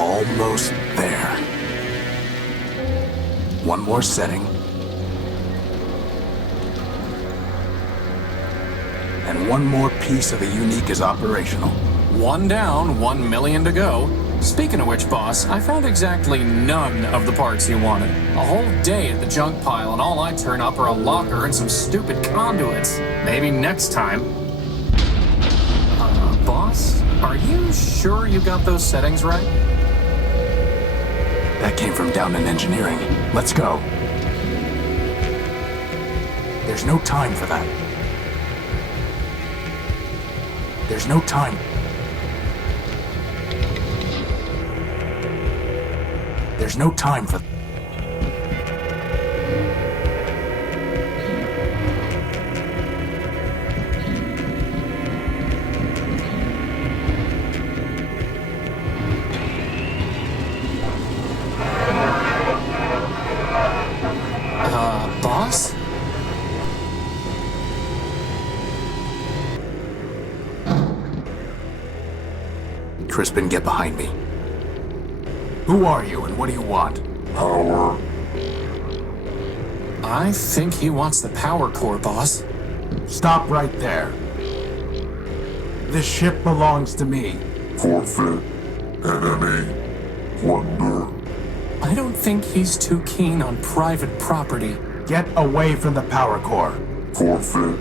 Almost there. One more setting. And one more piece of the unique is operational. One down, 1 million to go. Speaking of which, boss, I found exactly none of the parts you wanted. A whole day at the junk pile, and all I turn up are a locker and some stupid conduits. Maybe next time. Boss, are you sure you got those settings right? That came from down in engineering. Let's go. There's no time for that. There's no time. There's no time for... Boss? Crispin, get behind me. Who are you and what do you want? Power. I think he wants the power core, boss. Stop right there. This ship belongs to me. Forfeit. Enemy. Plunder. I don't think he's too keen on private property. Get away from the power core. Forfeit.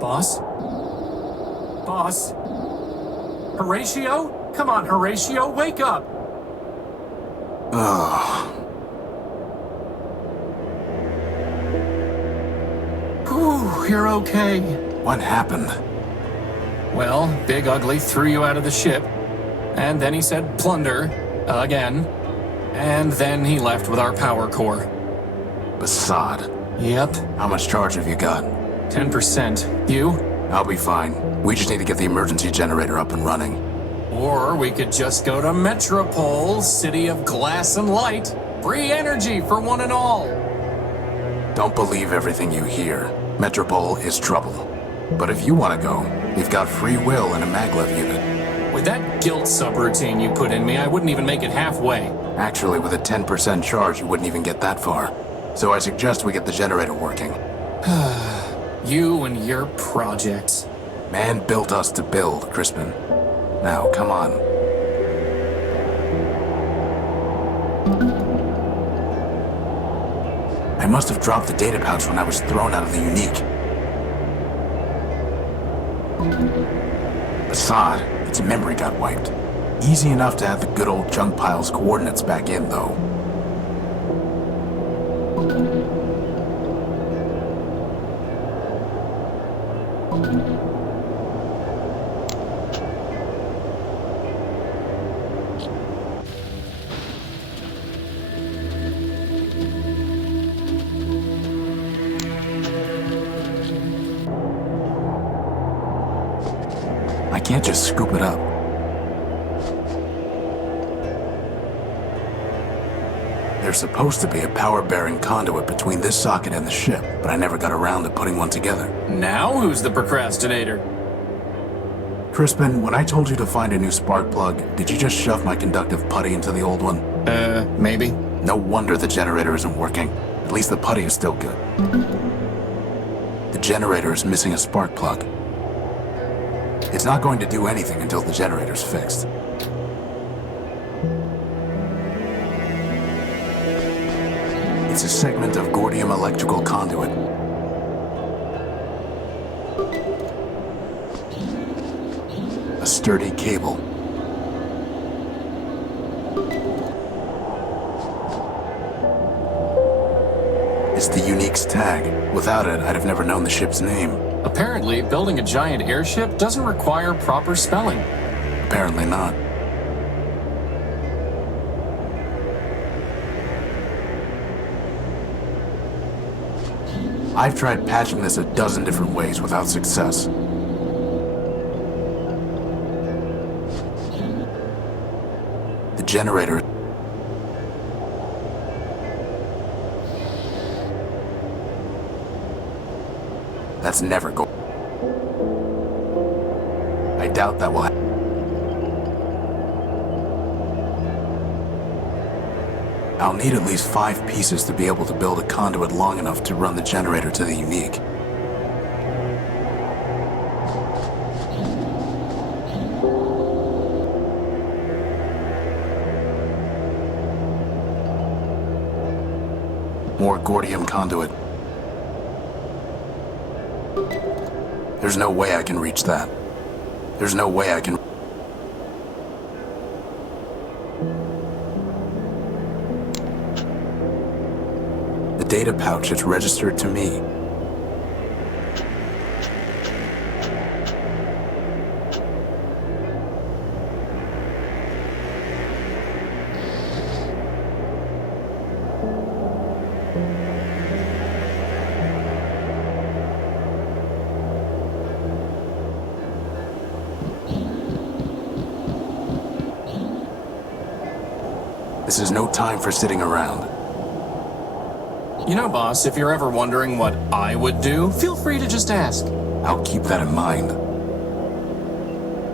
Boss? Boss? Horatio? Come on, Horatio, wake up! Whew, you're okay. What happened? Well, Big Ugly threw you out of the ship, and then he said plunder, again, and then he left with our power core. Basad. Yep, How much charge have you got? 10%. You? I'll be fine. We just need to get the emergency generator up and running. Or we could just go to Metropole, city of glass and light. Free energy for one and all. Don't believe everything you hear. Metropole is trouble. But if you want to go, you've got free will in a maglev unit. With that guilt subroutine you put in me, I wouldn't even make it halfway. Actually, with a 10% charge, you wouldn't even get that far. So I suggest we get the generator working. You and your projects. Man built us to build, Crispin. Now, come on. I must have dropped the data pouch when I was thrown out of the unique. Basad, its memory got wiped. Easy enough to add the good old junk pile's coordinates back in, though. I can't just scoop it up. There's supposed to be a power-bearing conduit between this socket and the ship, but I never got around to putting one together. Now who's the procrastinator? Crispin, when I told you to find a new spark plug, did you just shove my conductive putty into the old one? Maybe. No wonder the generator isn't working. At least the putty is still good. The generator is missing a spark plug. It's not going to do anything until the generator's fixed. It's a segment of Gordium electrical conduit. A sturdy cable. It's the Unique's tag. Without it, I'd have never known the ship's name. Apparently, building a giant airship doesn't require proper spelling. Apparently not. I've tried patching this a dozen different ways without success. The generator... That's never going... I doubt that will happen. I'll need at least 5 pieces to be able to build a conduit long enough to run the generator to the unique. More Gordium conduit. There's no way I can reach that. There's no way I can... The data pouch is registered to me. This is no time for sitting around. You know, boss, if you're ever wondering what I would do, feel free to just ask. I'll keep that in mind.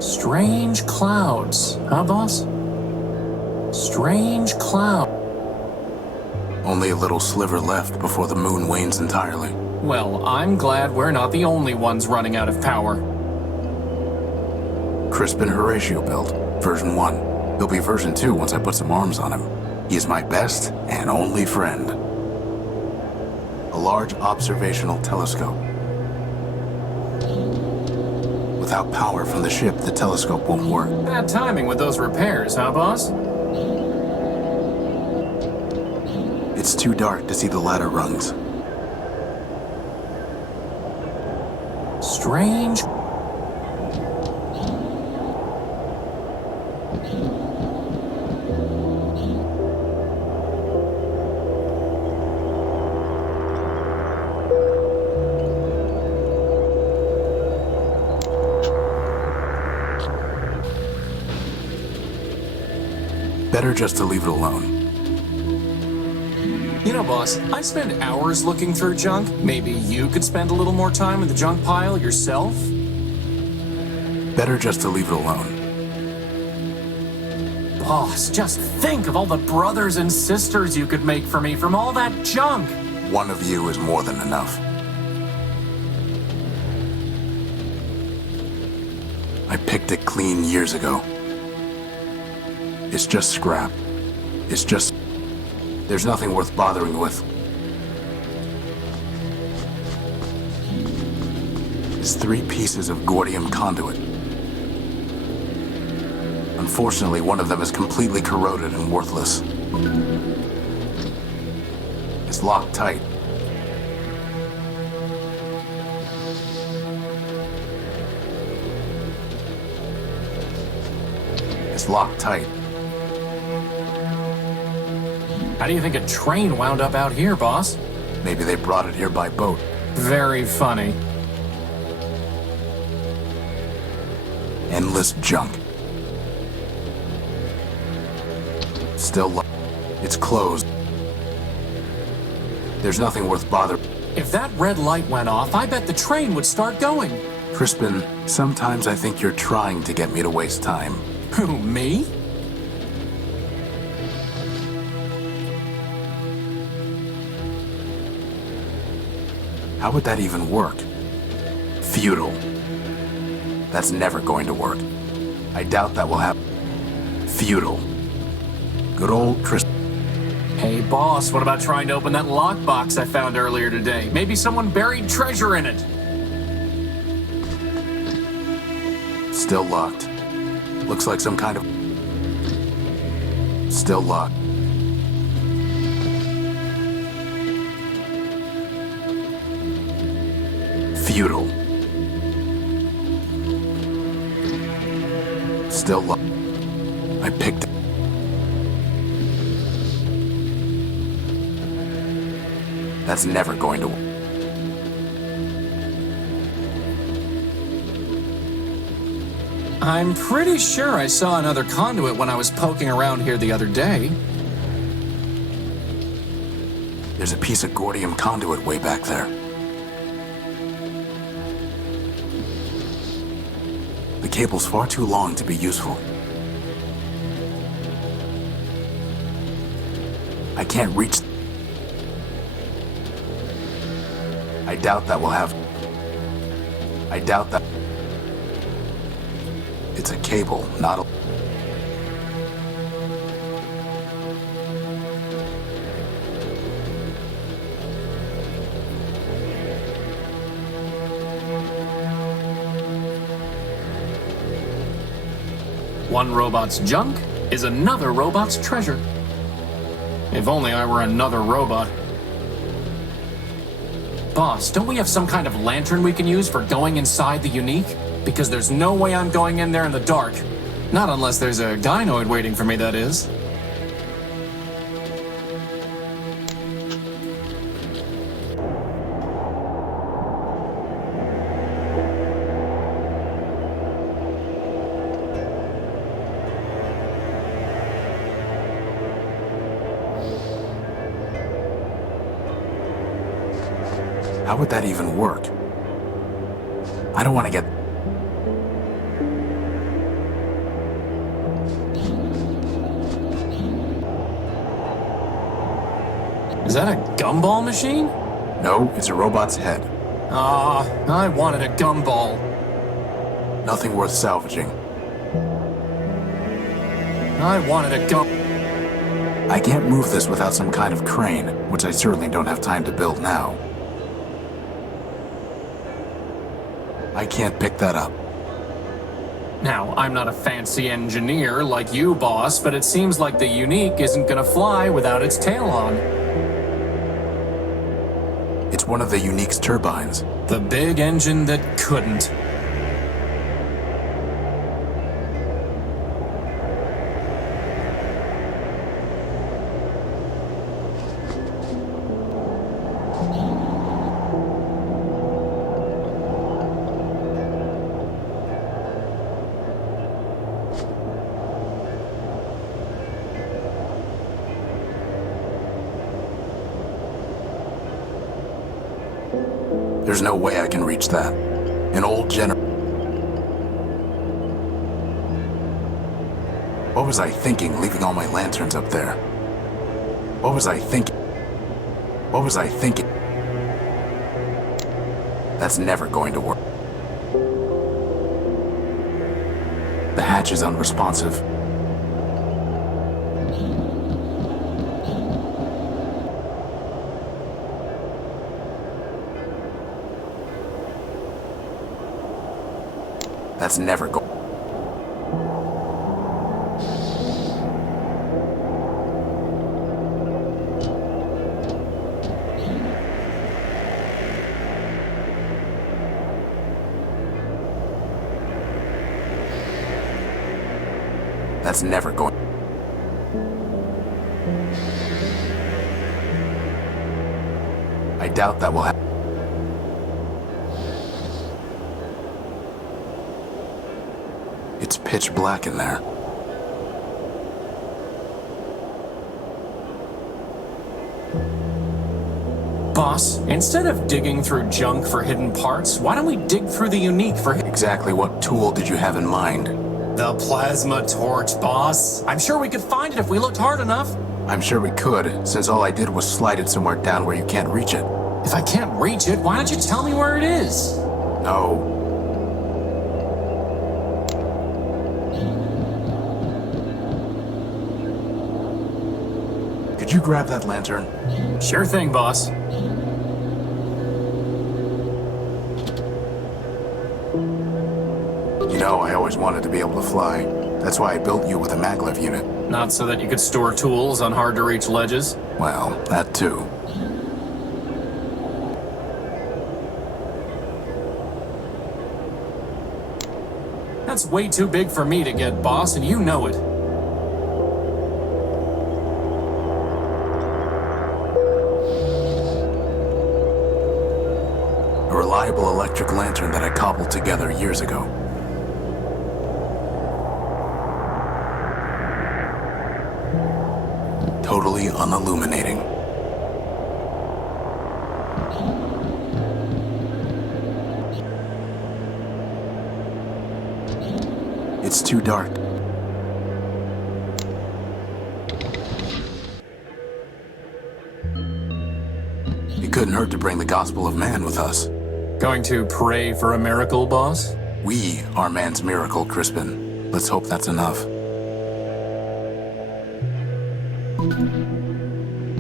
Strange clouds, huh, boss? Strange cloud. Only a little sliver left before the moon wanes entirely. Well, I'm glad we're not the only ones running out of power. Crispin Horatio build, version 1. He'll be version 2 once I put some arms on him. He is my best and only friend. A large observational telescope. Without power from the ship, the telescope won't work. Bad timing with those repairs, huh, boss? It's too dark to see the ladder rungs. Strange. Better just to leave it alone. You know, boss, I spend hours looking through junk. Maybe you could spend a little more time in the junk pile yourself? Better just to leave it alone. Boss, just think of all the brothers and sisters you could make for me from all that junk. One of you is more than enough. I picked it clean years ago. It's just scrap. It's just... There's nothing worth bothering with. It's 3 pieces of Gordium conduit. Unfortunately, one of them is completely corroded and worthless. It's locked tight. It's locked tight. How do you think a train wound up out here, boss? Maybe they brought it here by boat. Very funny. Endless junk. Still locked. It's closed. There's nothing worth bothering. If that red light went off, I bet the train would start going. Crispin, sometimes I think you're trying to get me to waste time. Who, me? How would that even work? Futile. That's never going to work. I doubt that will happen. Futile. Good old Crispin. Hey, boss, what about trying to open that lockbox I found earlier today? Maybe someone buried treasure in it. Still locked. Looks like some kind of... Still locked. Futile. Still locked. I picked it. That's never going to work. I'm pretty sure I saw another conduit when I was poking around here the other day. There's a piece of Gordium conduit way back there. The cable's far too long to be useful. I can't reach... I doubt that will have... I doubt that... It's a cable, not a... One robot's junk is another robot's treasure. If only I were another robot. Boss, don't we have some kind of lantern we can use for going inside the Unique? Because there's no way I'm going in there in the dark. Not unless there's a gynoid waiting for me, that is. How would that even work? I don't want to get... Is that a gumball machine? No, it's a robot's head. Ah, I wanted a gumball. Nothing worth salvaging. I wanted a gum... I can't move this without some kind of crane, which I certainly don't have time to build now. I can't pick that up. Now, I'm not a fancy engineer like you, boss, but it seems like the Unique isn't gonna fly without its tail on. It's one of the Unique's turbines. The big engine that couldn't. There's no way I can reach that. An old What was I thinking, leaving all my lanterns up there? What was I thinking? What was I thinking? That's never going to work. The hatch is unresponsive. That's never going. That's never going. I doubt that will happen. It's pitch black in there. Boss, instead of digging through junk for hidden parts, why don't we dig through the Unique for... Exactly what tool did you have in mind? The plasma torch, boss. I'm sure we could find it if we looked hard enough. I'm sure we could, since all I did was slide it somewhere down where you can't reach it. If I can't reach it, why don't you tell me where it is? No. Could you grab that lantern? Sure thing, boss. You know, I always wanted to be able to fly. That's why I built you with a maglev unit. Not so that you could store tools on hard-to-reach ledges? Well, that too. That's way too big for me to get, boss, and you know it. A reliable electric lantern that I cobbled together years ago. totally unilluminating. It's too dark. It couldn't hurt to bring the gospel of man with us. Going to pray for a miracle, boss? We are man's miracle, Crispin. Let's hope that's enough.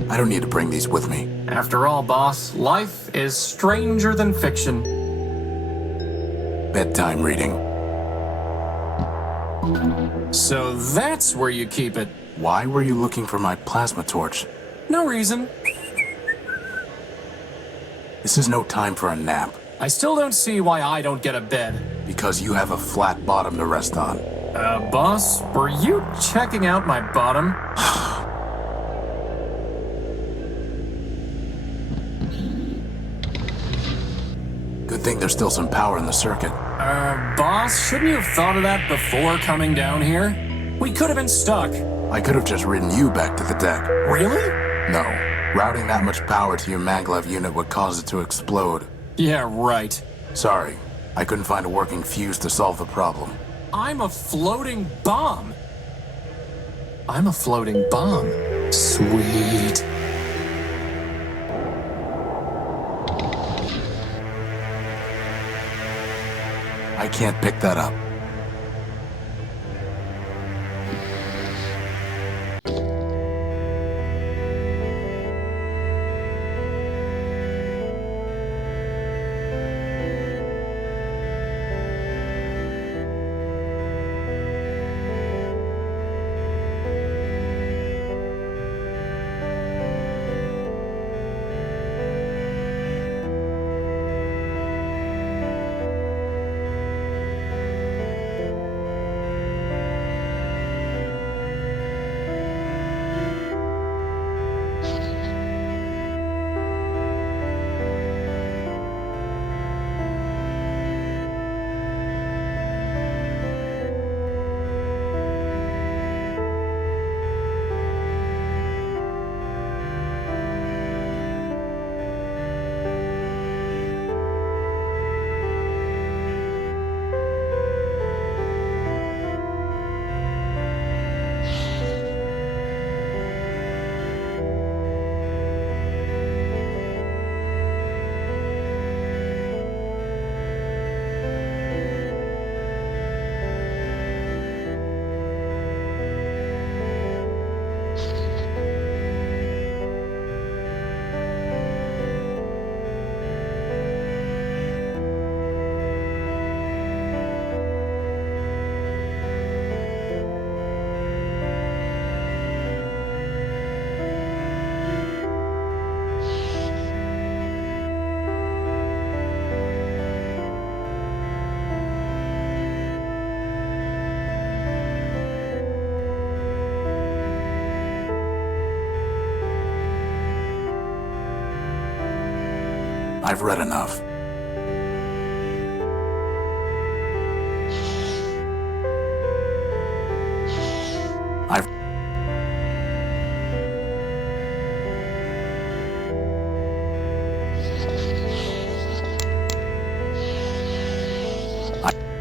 I don't need to bring these with me. After all, boss, life is stranger than fiction. Bedtime reading. So that's where you keep it. Why were you looking for my plasma torch? No reason. This is no time for a nap. I still don't see why I don't get a bed. Because you have a flat bottom to rest on. Boss, were you checking out my bottom? Good thing there's still some power in the circuit. Boss, shouldn't you have thought of that before coming down here? We could have been stuck. I could have just ridden you back to the deck. Really? No. Routing that much power to your maglev unit would cause it to explode. Yeah, right. Sorry. I couldn't find a working fuse to solve the problem. I'm a floating bomb. I'm a floating bomb. Sweet. I can't pick that up. I've read enough.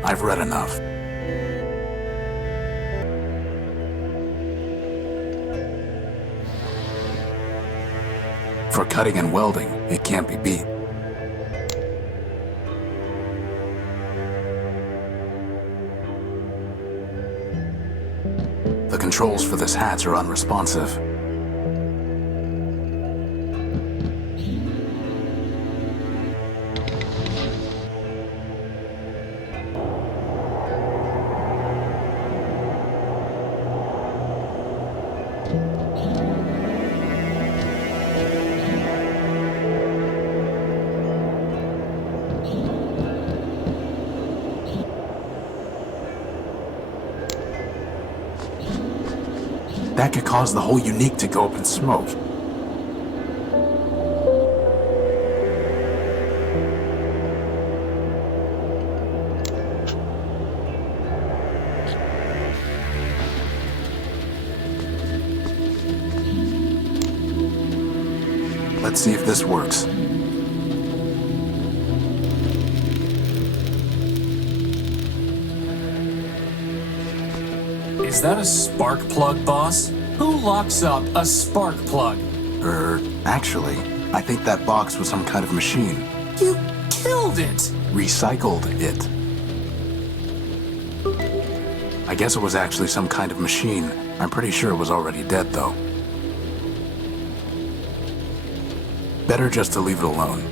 I've read enough. For cutting and welding, it can't be beat. The controls for this hatch are unresponsive. That could cause the whole unique to go up in smoke. Let's see if this works. Is that a spark plug, boss? Who locks up a spark plug? Actually, I think that box was some kind of machine. You killed it! Recycled it. I guess it was actually some kind of machine. I'm pretty sure it was already dead, though. Better just to leave it alone.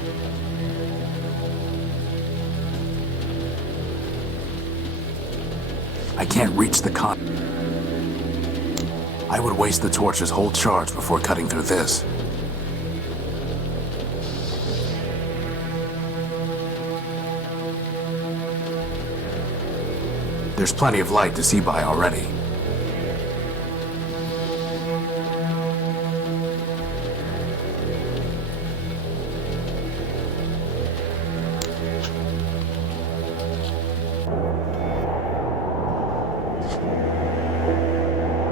I can't reach the I would waste the torch's whole charge before cutting through this. There's plenty of light to see by already.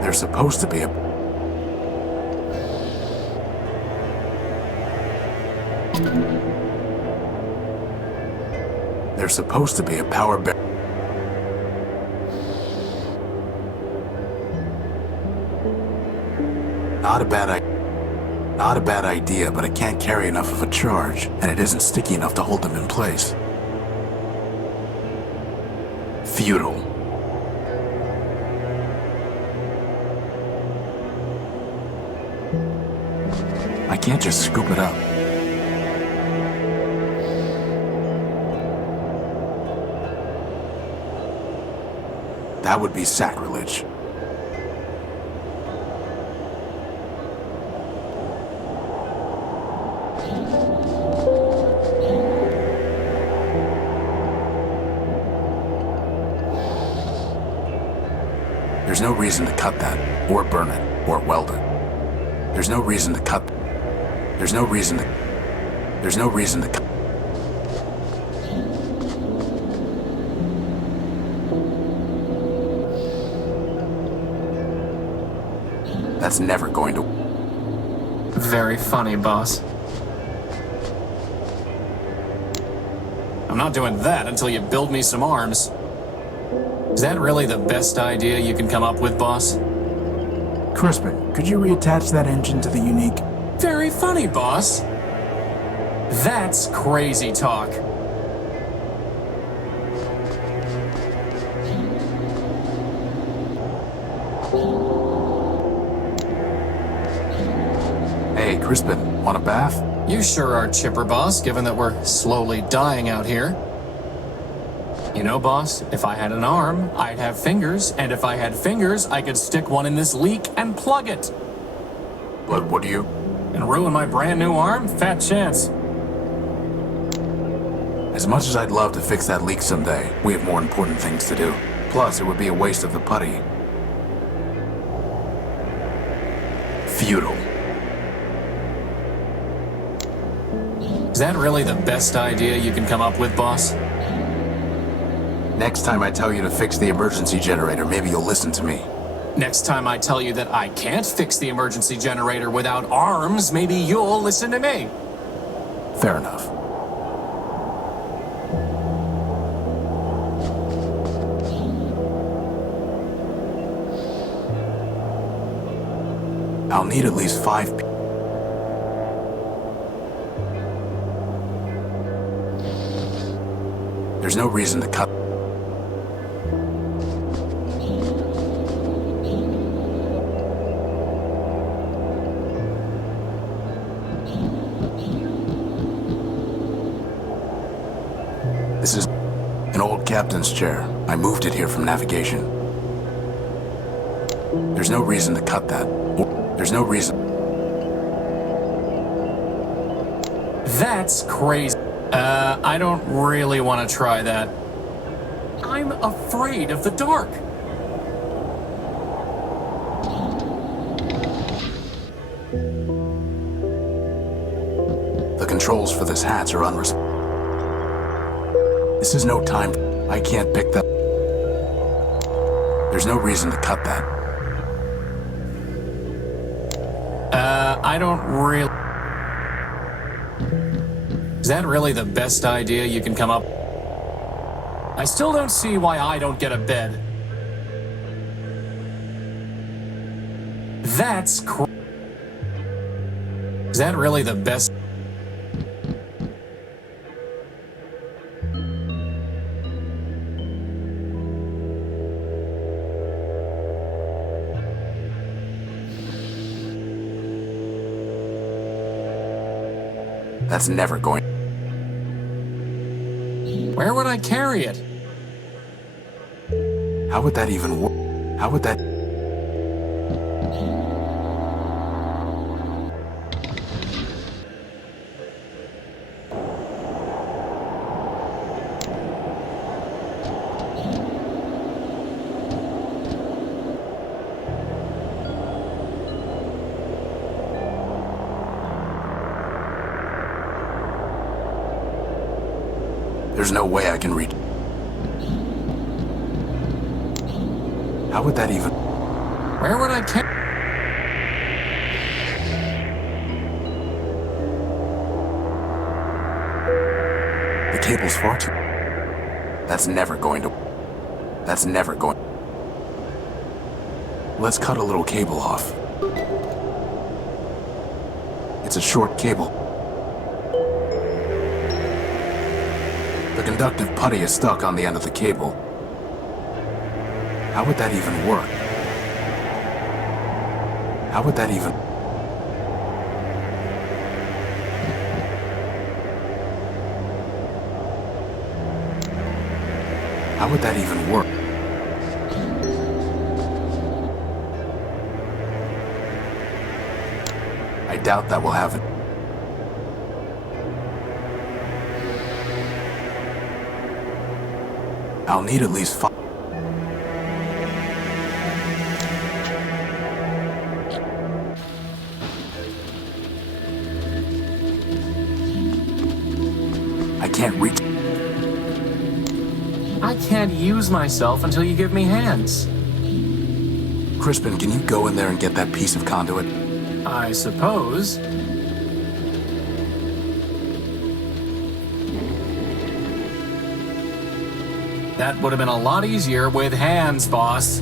There's supposed to be a... There's supposed to be a power barrier. Not a bad idea, but it can't carry enough of a charge, and it isn't sticky enough to hold them in place. Futile. I can't just scoop it up. That would be sacrilege. There's no reason to cut that, or burn it, or weld it. There's no reason to cut. There's no reason to. There's no reason to cut. That's never going to. Very funny, boss. I'm not doing that until you build me some arms. Is that really the best idea you can come up with, boss? Crispin, could you reattach that engine to the unique? Very funny, boss. That's crazy talk. Hey, Crispin, want a bath? You sure are chipper, boss, given that we're slowly dying out here. You know, boss, if I had an arm, I'd have fingers, and if I had fingers, I could stick one in this leak and plug it. But what do you... And ruin my brand new arm? Fat chance. As much as I'd love to fix that leak someday, we have more important things to do. Plus, it would be a waste of the putty. Futile. Is that really the best idea you can come up with, boss? Next time I tell you to fix the emergency generator, maybe you'll listen to me. Next time I tell you that I can't fix the emergency generator without arms, maybe you'll listen to me. Fair enough. I'll need at least 5 people. There's no reason to cut. This is an old captain's chair. I moved it here from navigation. There's no reason to cut that. There's no reason. That's crazy. I don't really want to try that. I'm afraid of the dark. The controls for this hatch are unresponsive. This is no time. I can't pick that. There's no reason to cut that. I don't really... that really the best idea you can come up? I still don't see why I don't get a bed. That's Is that really the best? That's never going. Where would I carry it? How would that even work? How would that... There's no way I can reach. How would that even... Where would I carry? The cable's far too... That's never going to... That's never going... Let's cut a little cable off. It's a short cable. The conductive putty is stuck on the end of the cable. How would that even work? How would that even... How would that even work? I doubt that will have it. I'll need at least 5. I can't reach. I can't use myself until you give me hands. Crispin, can you go in there and get that piece of conduit? I suppose. That would have been a lot easier with hands, boss.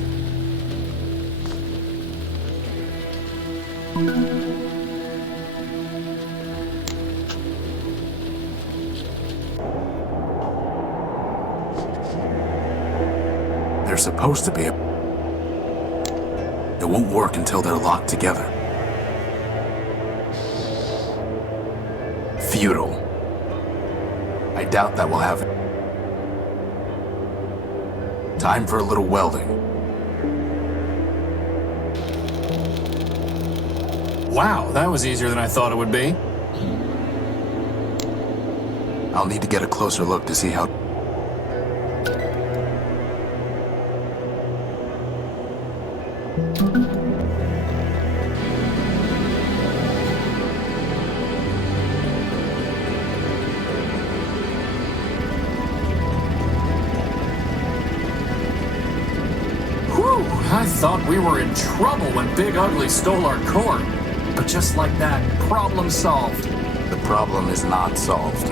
There's supposed to be a... It won't work until they're locked together. Futile. I doubt that will have it. Time for a little welding. Wow, that was easier than I thought it would be. I'll need to get a closer look to see how... I thought we were in trouble when Big Ugly stole our core. But just like that, problem solved. The problem is not solved.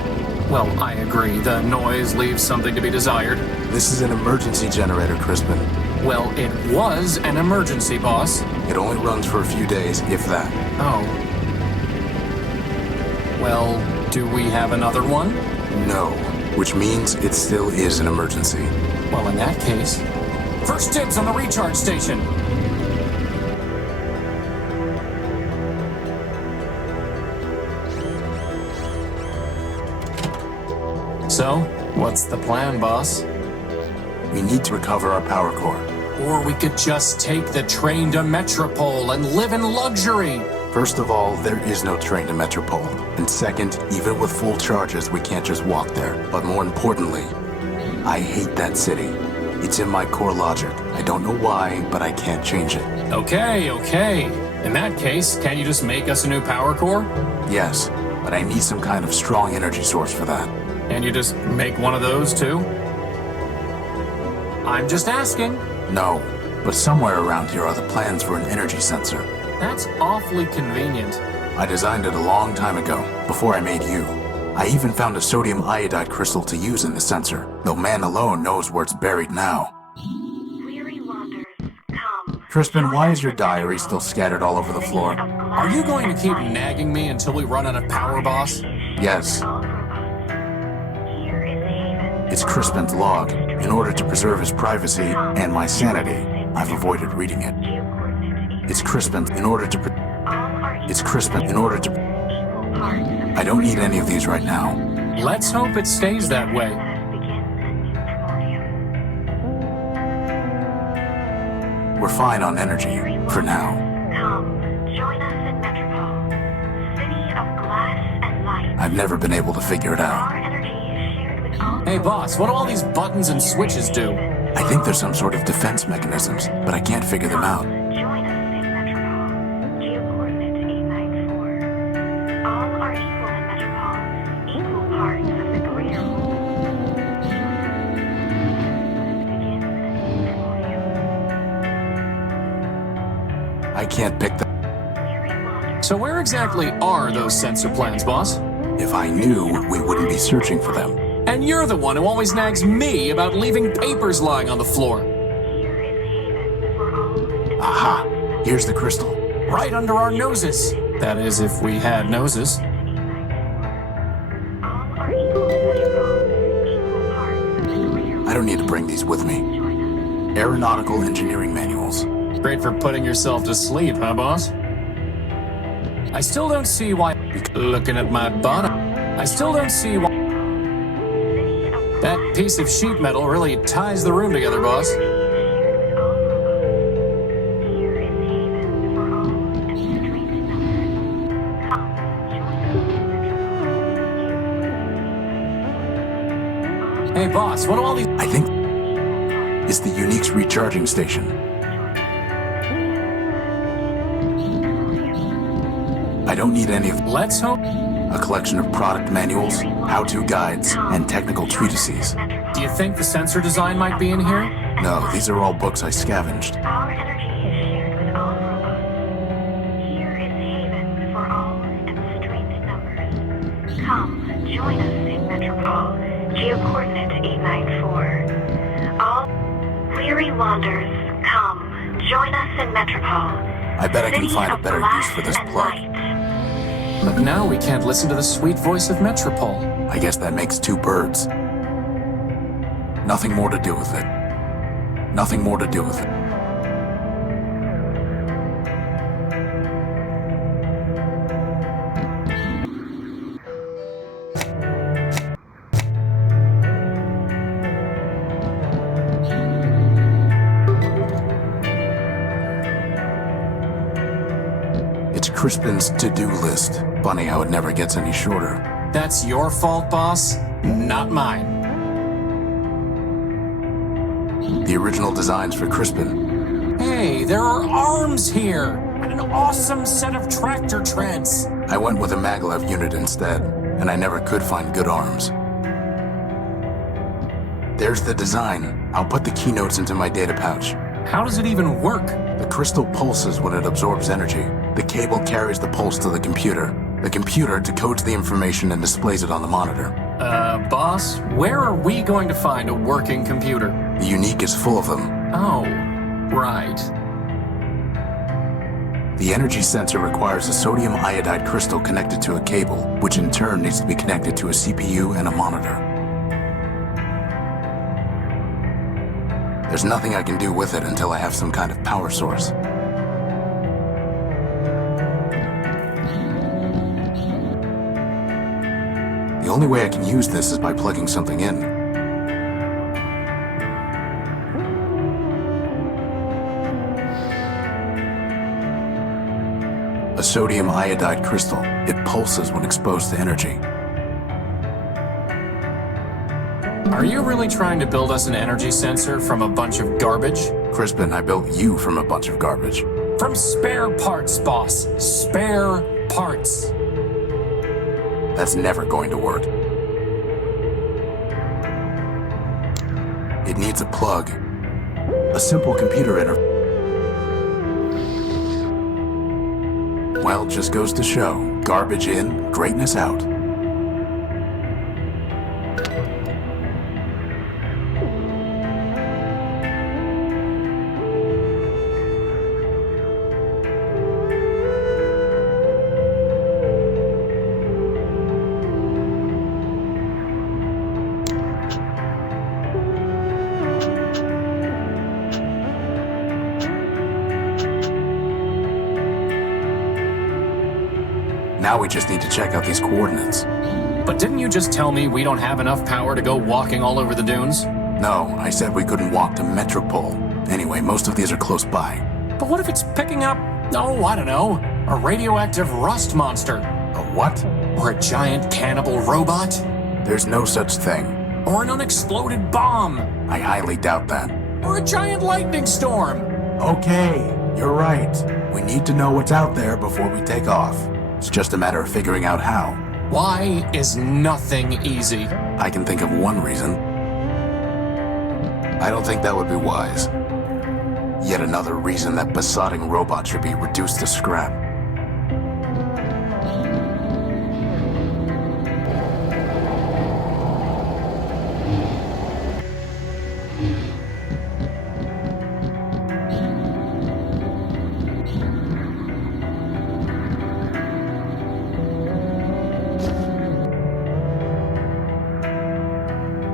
Well, I agree. The noise leaves something to be desired. This is an emergency generator, Crispin. Well, it was an emergency, boss. It only runs for a few days, if that. Oh. Well, do we have another one? No, which means it still is an emergency. Well, in that case, first dibs on the recharge station. So, what's the plan, boss? We need to recover our power core. Or we could just take the train to Metropole and live in luxury. First of all, there is no train to Metropole. And second, even with full charges, we can't just walk there. But more importantly, I hate that city. It's in my core logic. I don't know why, but I can't change it. Okay. In that case, can't you just make us a new power core? Yes, but I need some kind of strong energy source for that. And you just make one of those too? I'm just asking. No, but somewhere around here are the plans for an energy sensor. That's awfully convenient. I designed it a long time ago, before I made you. I even found a sodium iodide crystal to use in the sensor, though man alone knows where it's buried now. Weary wanderers, come. Crispin, why is your diary still scattered all over the floor? Are you going to keep nagging me until we run out of power, boss? Yes, All robots. Here is Haven. it's Crispin's log. In order to preserve his privacy and my sanity, I've avoided reading it. It's Crispin in order to... It's Crispin in order to... I don't need any of these right now. Let's hope it stays that way. We're fine on energy, for now. Come, join us in Metropole, city of glass and light. I've never been able to figure it out. Our energy is shared with all. Hey, boss, what do all these buttons and switches do? I think there's some sort of defense mechanisms, but I can't figure them out. Join us in Metropole, geocoordinate 894. All are equal in Metropole, equal parts of the greater whole. Begin I can't pick them. So where exactly are those sensor plans, boss? If I knew, we wouldn't be searching for them. And you're the one who always nags me about leaving papers lying on the floor. Here is Haven for all. Aha! Here's the crystal. Right under our noses. That is, if we had noses. All are equal in Metropole, equal parts of the greater I don't need to bring these with me. Aeronautical engineering manuals. Great for putting yourself to sleep, huh, boss? I still don't see why... Looking at my bottom, I still don't see why... That piece of sheet metal really ties the room together, boss. Hey, boss, what do all these... I think it's the Unique's recharging station. I don't need any of Let's hope... a collection of product manuals, how-to guides, and technical treatises. Do you think the sensor design might be in here? No, these are all books I scavenged. Our energy is shared with all robots. Here is Haven for all and straight numbers. Come, join us in Metropole, geocoordinate 894. All weary wanderers, come, join us in Metropole. I bet I can city find a of better glass use for this and plug. light. But now we can't listen to the sweet voice of Metropole. I guess that makes two birds. Nothing more to do with it. Nothing more to do with it. It's Crispin's to-do list. Funny how it never gets any shorter. That's your fault, boss, not mine. The original designs for Crispin. Hey, there are arms here! And an awesome set of tractor treads! I went with a maglev unit instead, and I never could find good arms. There's the design. I'll put the keynotes into my data pouch. How does it even work? The crystal pulses when it absorbs energy. The cable carries the pulse to the computer. The computer decodes the information and displays it on the monitor. Boss, where are we going to find a working computer? The Unique is full of them. Oh, right. The energy sensor requires a sodium iodide crystal connected to a cable, which in turn needs to be connected to a CPU and a monitor. There's nothing I can do with it until I have some kind of power source. The only way I can use this is by plugging something in. A sodium iodide crystal. It pulses when exposed to energy. Are you really trying to build us an energy sensor from a bunch of garbage? Crispin, I built you from a bunch of garbage. From spare parts, boss. Spare parts. That's never going to work. It needs a plug. A simple computer interface. Well, just goes to show, garbage in, greatness out. Now we just need to check out these coordinates. But didn't you just tell me we don't have enough power to go walking all over the dunes? No, I said we couldn't walk to Metropole. Anyway, most of these are close by. But what if it's picking up, oh, I don't know, a radioactive rust monster? A what? Or a giant cannibal robot? There's no such thing. Or an unexploded bomb? I highly doubt that. Or a giant lightning storm? Okay, you're right. We need to know what's out there before we take off. It's just a matter of figuring out how. Why is nothing easy? I can think of one reason. I don't think that would be wise. Yet another reason that besotting robots should be reduced to scrap.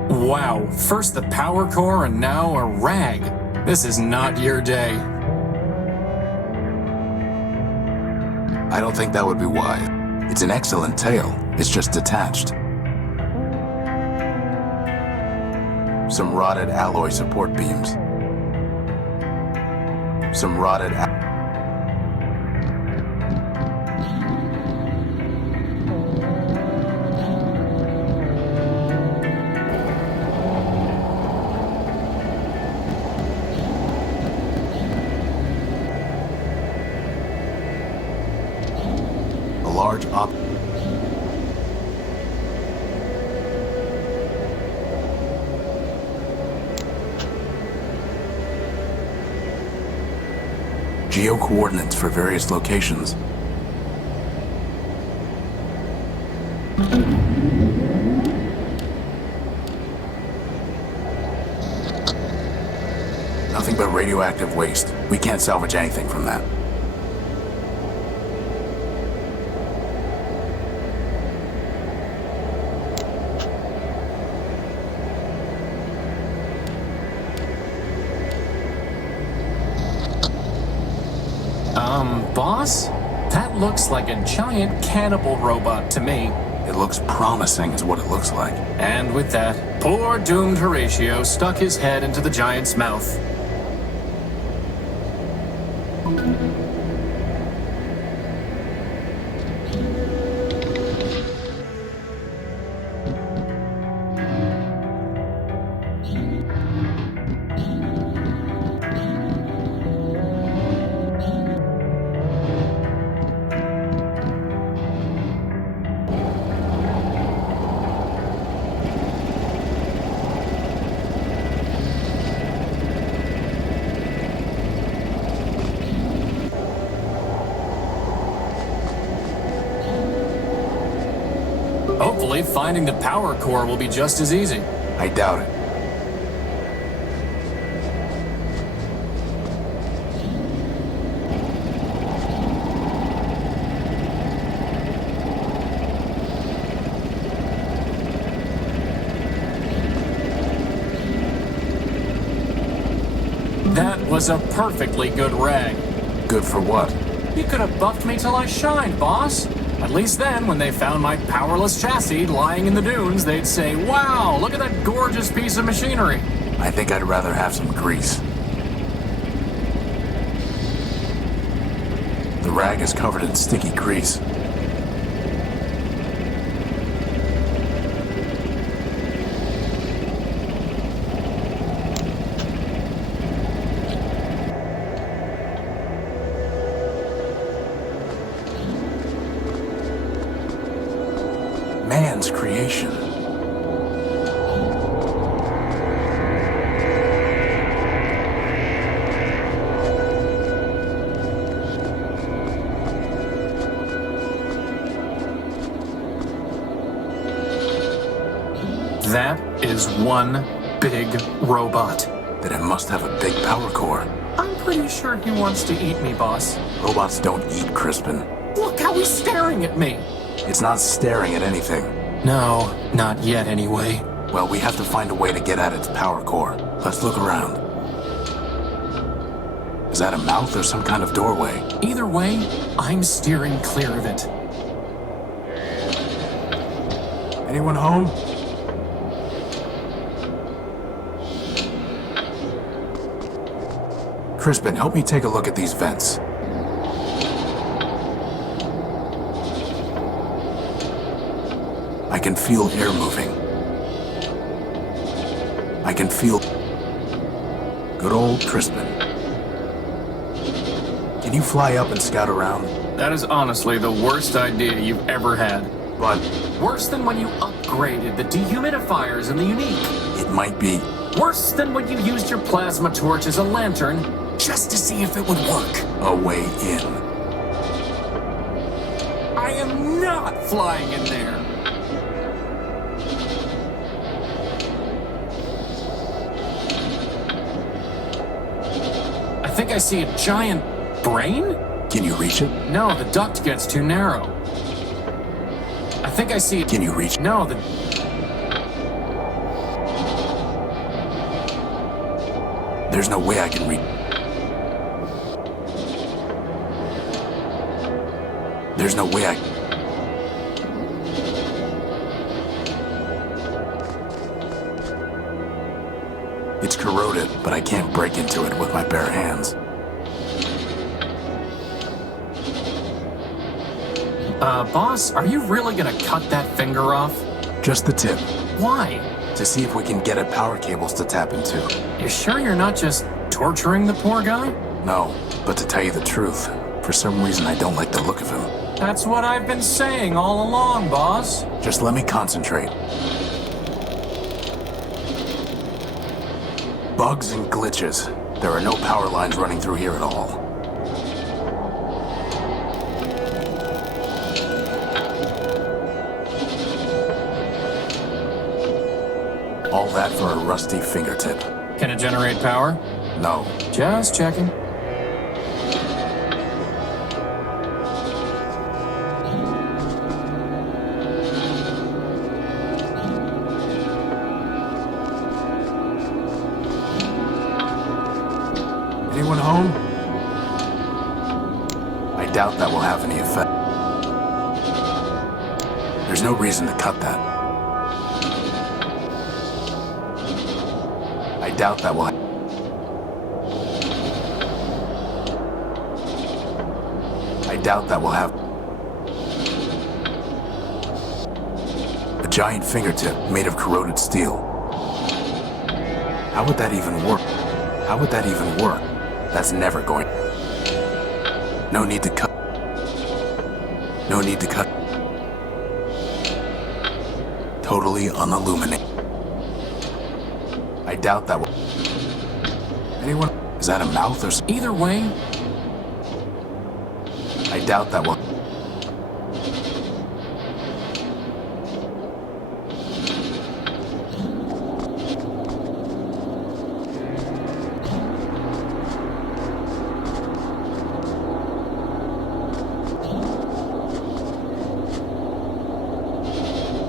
Wow, first the power core and now a rag. This is not your day. I don't think that would be wise. It's an excellent tail. It's just detached. Some rotted alloy support beams. Some rotted large geo-coordinates for various locations. Nothing but radioactive waste. We can't salvage anything from that. Boss? That looks like a giant cannibal robot to me. It looks promising is what it looks like. And with that, poor doomed Horatio stuck his head into the giant's mouth. Hopefully, finding the power core will be just as easy. I doubt it. That was a perfectly good rag. Good for what? You could have buffed me till I shined, boss. At least then, when they found my powerless chassis lying in the dunes, they'd say, wow, look at that gorgeous piece of machinery. I think I'd rather have some grease. The rag is covered in sticky grease. Man's creation. That is one big robot. Then it must have a big power core. I'm pretty sure he wants to eat me, boss. Robots don't eat, Crispin. Look how he's staring at me. It's not staring at anything. No, not yet anyway. Well, we have to find a way to get at its power core. Let's look around. Is that a mouth or some kind of doorway? Either way, I'm steering clear of it. Anyone home? Crispin, help me take a look at these vents. I can feel air moving. I can feel... Good old Crispin. Can you fly up and scout around? That is honestly the worst idea you've ever had. But Worse than when you upgraded the dehumidifiers in the Unique. it might be... Worse than when you used your plasma torch as a lantern just to see if it would work. a way in. I am not flying in there. I think I see a giant brain? Can you reach it? No, the duct gets too narrow. I think I see... Can you reach it? No, the... There's no way I can reach... There's no way I... It's corroded, but I can't break into it with my bare hands. Boss, are you really gonna cut that finger off? Just the tip, Why? to see if we can get at power cables to tap into. You sure you're not just torturing the poor guy? No, but to tell you the truth, for some reason I don't like the look of him. That's what I've been saying all along, boss. Just let me concentrate. Bugs and glitches. There are no power lines running through here at all. All that for a rusty fingertip. Can it generate power? No. Just checking. Anyone home? I doubt that will have any effect. There's no reason to cut that. I doubt that will... I doubt that will have... A giant fingertip made of corroded steel. How would that even work? How would that even work? That's never going... No need to cut. No need to cut. Totally unilluminated. I doubt that will... Anyone? Is that a mouth or something? Either way, I doubt that will...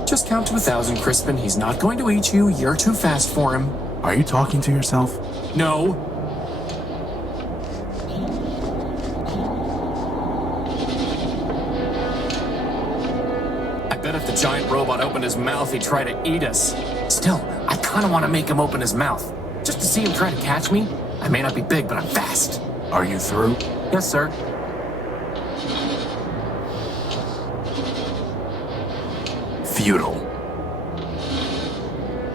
just count to 1,000, Crispin. He's not going to eat you. You're too fast for him. Are you talking to yourself? No. I bet if the giant robot opened his mouth, he'd try to eat us. Still, I kind of want to make him open his mouth. Just to see him try to catch me. I may not be big, but I'm fast. Are you through? Yes, sir. Futile.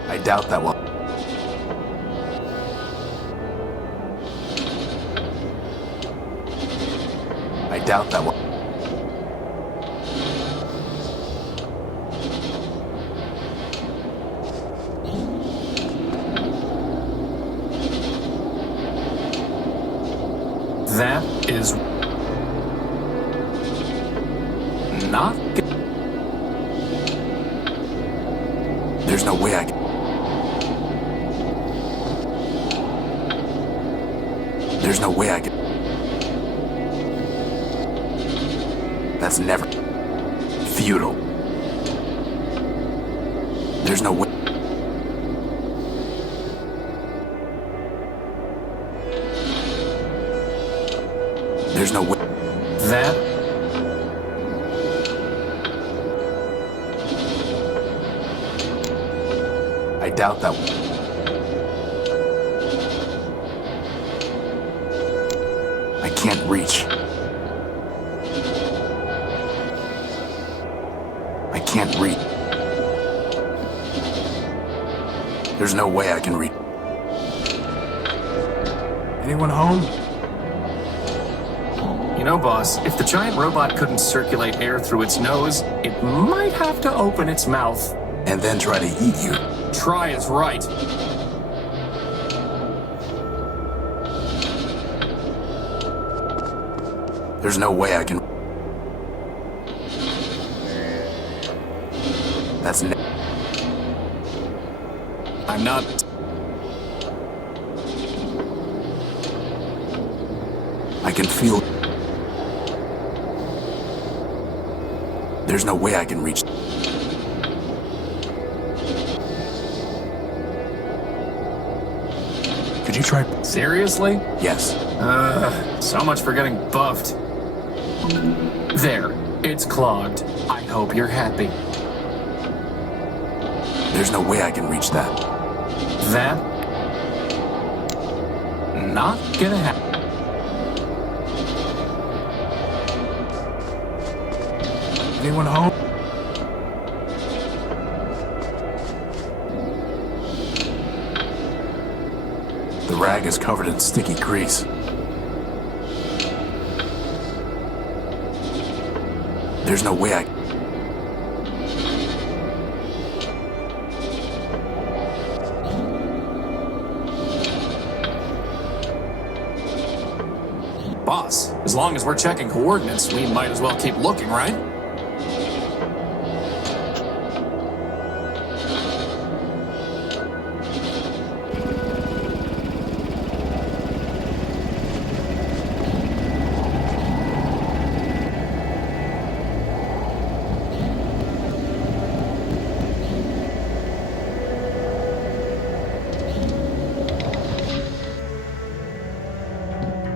I doubt that will... I doubt that will... That is not good. There's no way I can... There's no way I can... That's never... Futile. There's no way... There's no way... That doubt that. I can't reach. I can't reach. There's no way I can reach. Anyone home? You know, boss, if the giant robot couldn't circulate air through its nose, it might have to open its mouth. And then try to eat you. Try is right. There's no way I can. That's. I'm not. I can feel. There's no way I can reach. Could you try? Seriously? Yes. So much for getting buffed. There. It's clogged. I hope you're happy. There's no way I can reach that. That? Not gonna happen. Anyone home? The rag is covered in sticky grease. There's no way I. Boss, as long as we're checking coordinates, we might as well keep looking, right?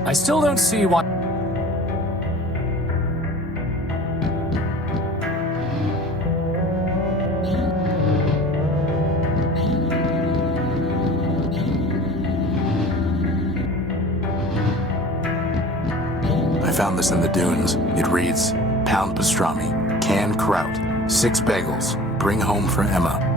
I still don't see why. I found this in the dunes. It reads, pound pastrami, canned kraut, 6 bagels, bring home for Emma.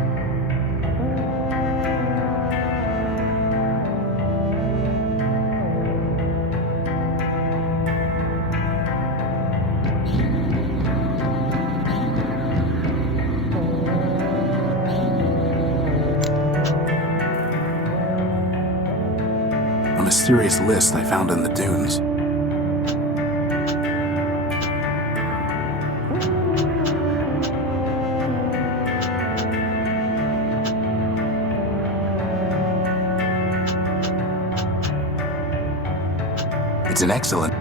A mysterious list I found in the dunes. It's an excellent.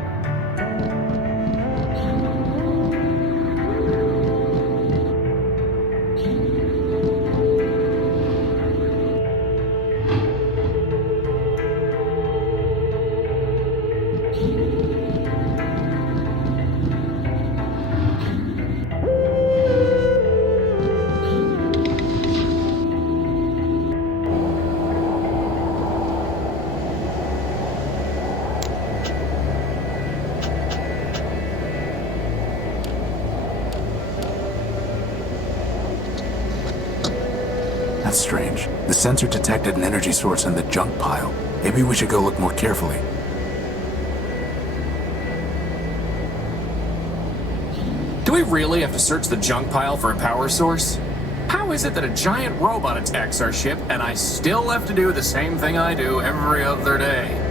That's strange. The sensor detected an energy source in the junk pile. Maybe we should go look more carefully. Do we really have to search the junk pile for a power source? How is it that a giant robot attacks our ship and I still have to do the same thing I do every other day?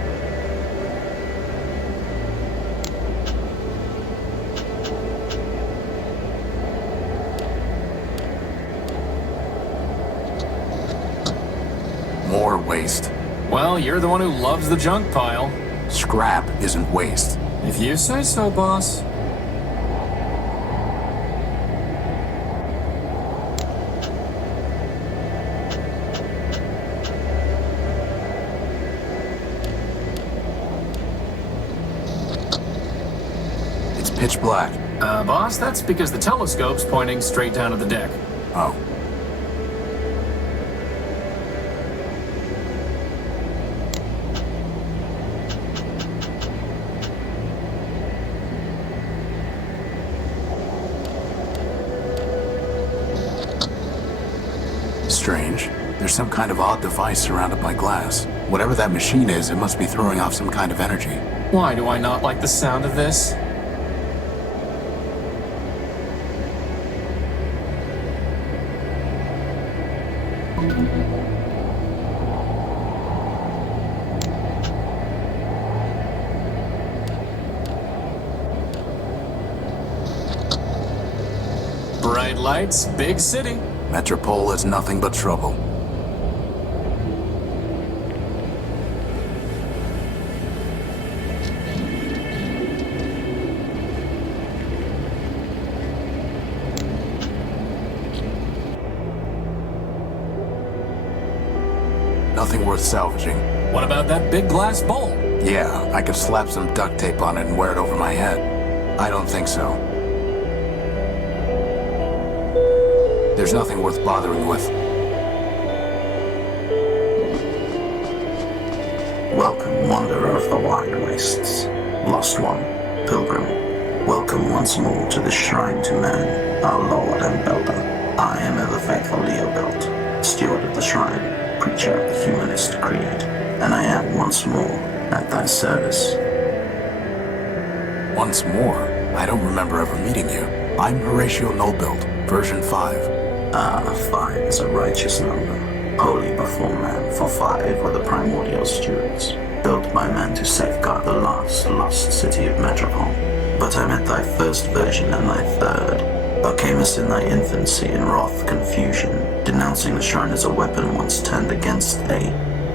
More waste. Well, you're the one who loves the junk pile. Scrap isn't waste. If you say so, boss. It's pitch black. Boss, that's because the telescope's pointing straight down at the deck. Oh. strange. There's some kind of odd device surrounded by glass. Whatever that machine is, it must be throwing off some kind of energy. Why do I not like the sound of this? Bright lights, big city. Metropole is nothing but trouble. Nothing worth salvaging. What about that big glass bowl? Yeah, I could slap some duct tape on it and wear it over my head. I don't think so. There's nothing worth bothering with. Welcome, wanderer of the wide wastes. Lost one, pilgrim. Welcome once more to the shrine to man, our lord and builder. I am ever faithful Leo Built, steward of the shrine, preacher of the humanist creed, and I am once more at thy service. Once more? I don't remember ever meeting you. I'm Horatio Nullbuild, version 5. Ah, 5 is a righteous number, holy before man, for 5 were the primordial stewards, built by man to safeguard the lost city of Metropole. But I met thy first version and thy third. Thou camest in thy infancy in wrath confusion, denouncing the shrine as a weapon once turned against thee.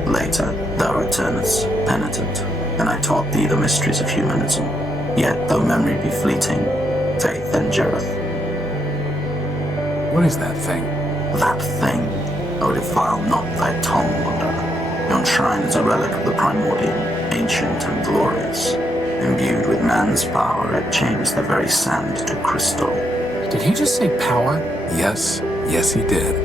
Later, thou returnest, penitent, and I taught thee the mysteries of humanism. Yet, though memory be fleeting, faith endureth. What is that thing? That thing, oh defile not thy tongue, wanderer. Yon shrine is a relic of the primordial, ancient and glorious. Imbued with man's power, it changed the very sand to crystal. Did he just say power? Yes, he did.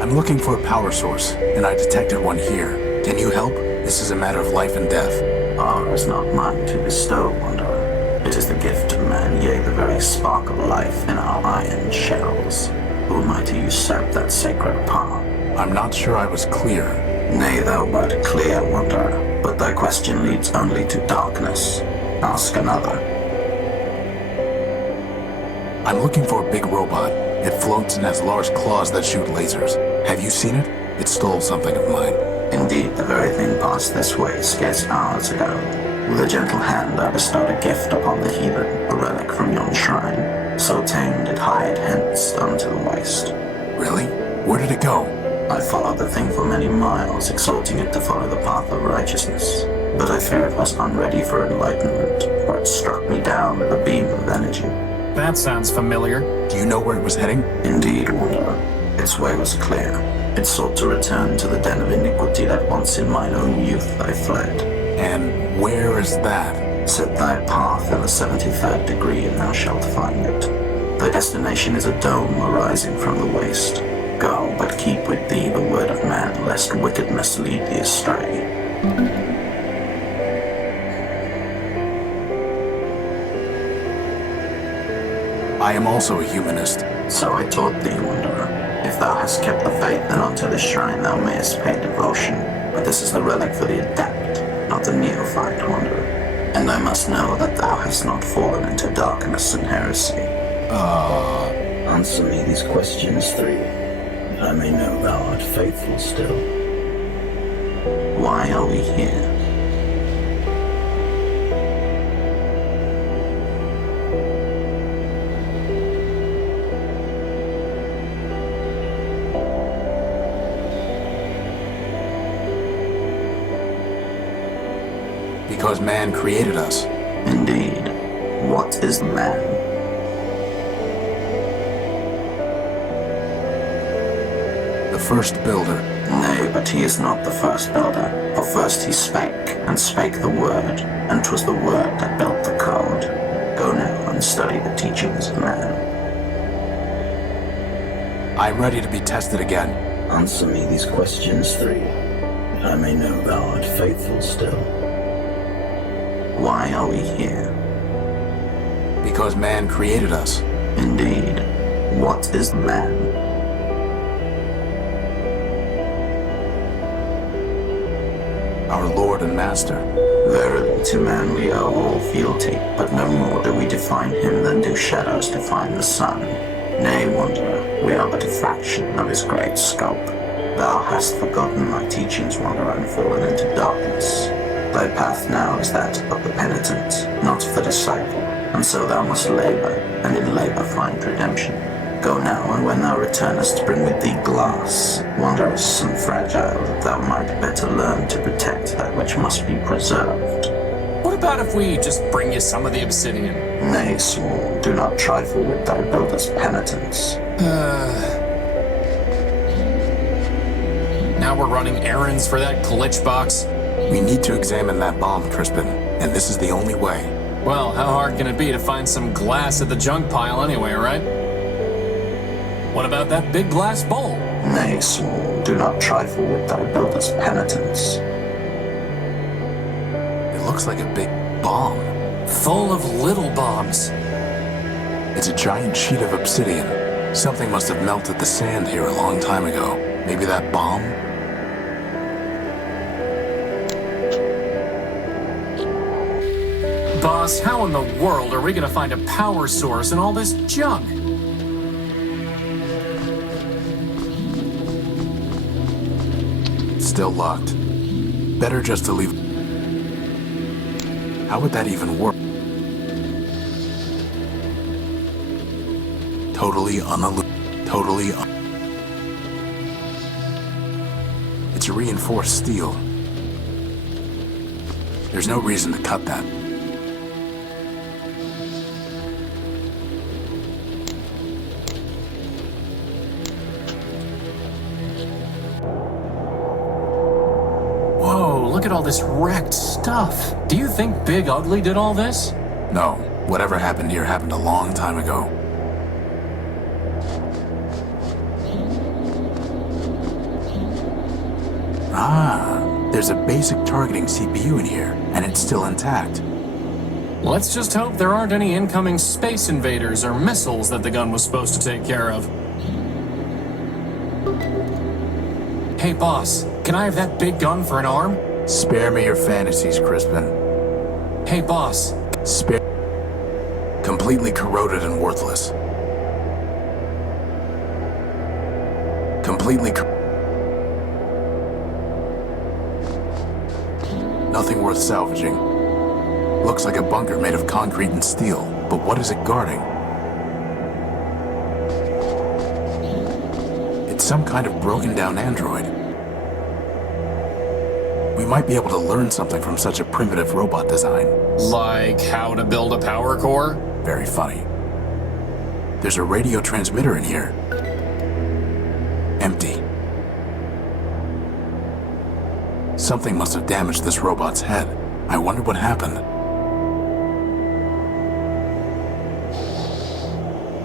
I'm looking for a power source, and I detected one here. Can you help? This is a matter of life and death. Power is not mine to bestow, wanderer. It is the gift of man, yea, the very spark of life in our iron shells. Who am I to usurp that sacred power? I'm not sure I was clear. Nay, thou wert clear, wanderer, but thy question leads only to darkness. Ask another. I'm looking for a big robot. It floats and has large claws that shoot lasers. Have you seen it? It stole something of mine. Indeed, the very thing passed this way scarce hours ago. With a gentle hand I bestowed a gift upon the heathen, a relic from yon shrine. So tamed it hied hence unto the waste. Really? Where did it go? I followed the thing for many miles, exhorting it to follow the path of righteousness. But I fear it was unready for enlightenment, for it struck me down with a beam of energy. That sounds familiar. Do you know where it was heading? Indeed, wanderer. Its way was clear. It sought to return to the den of iniquity that once in mine own youth I fled. And where is that? Set thy path in the 73rd degree, and thou shalt find it. Thy destination is a dome arising from the waste. Go, but keep with thee the word of man, lest wickedness lead thee astray. I am also a humanist. So I taught thee, wanderer. If thou hast kept the faith, then unto this shrine thou mayest pay devotion. But this is the relic for the adept, not the neophyte, wanderer. And I must know that thou hast not fallen into darkness and heresy. Answer me these questions 3, that I may know thou art faithful still. Why are we here? Because man created us. Indeed. What is man? The first builder. Nay, but he is not the first builder. For first he spake, and spake the word, and 'twas the word that built the code. Go now and study the teachings of man. I'm ready to be tested again. Answer me these questions 3, that I may know thou art faithful still. Why are we here? Because man created us. Indeed. What is man? Our Lord and Master. Verily, to man we owe all fealty, but no more do we define him than do shadows define the sun. Nay, wanderer, we are but a fraction of his great scope. Thou hast forgotten thy teachings, wanderer, and fallen into darkness. Thy path now is that of the penitent, not the disciple, and so thou must labor, and in labor find redemption. Go now, and when thou returnest, bring with thee glass, wondrous and fragile, that thou might better learn to protect that which must be preserved. What about if we just bring you some of the obsidian? Nay, small, do not trifle with thy builder's penitence. Now we're running errands for that glitch box? We need to examine that bomb, Crispin, and this is the only way. Well, how hard can it be to find some glass at the junk pile anyway, right? What about that big glass bowl? Nay, small, do not trifle with thy builder's penitence. It looks like a big bomb. Full of little bombs. It's a giant sheet of obsidian. Something must have melted the sand here a long time ago. Maybe that bomb? Boss, how in the world are we gonna find a power source in all this junk? Still locked. Better just to leave. How would that even work? It's reinforced steel. There's no reason to cut that. Whoa, look at all this wrecked stuff. Do you think Big Ugly did all this? No, whatever happened here happened a long time ago. There's a basic targeting CPU in here, and it's still intact. Let's just hope there aren't any incoming space invaders or missiles that the gun was supposed to take care of. Hey boss, can I have that big gun for an arm? Spare me your fantasies, Crispin. Hey boss. Spare... Completely corroded and worthless. Nothing worth salvaging. Looks like a bunker made of concrete and steel, but what is it guarding? It's some kind of broken down android. We might be able to learn something from such a primitive robot design. Like how to build a power core? Very funny. There's a radio transmitter in here. Empty. Something must have damaged this robot's head. I wonder what happened.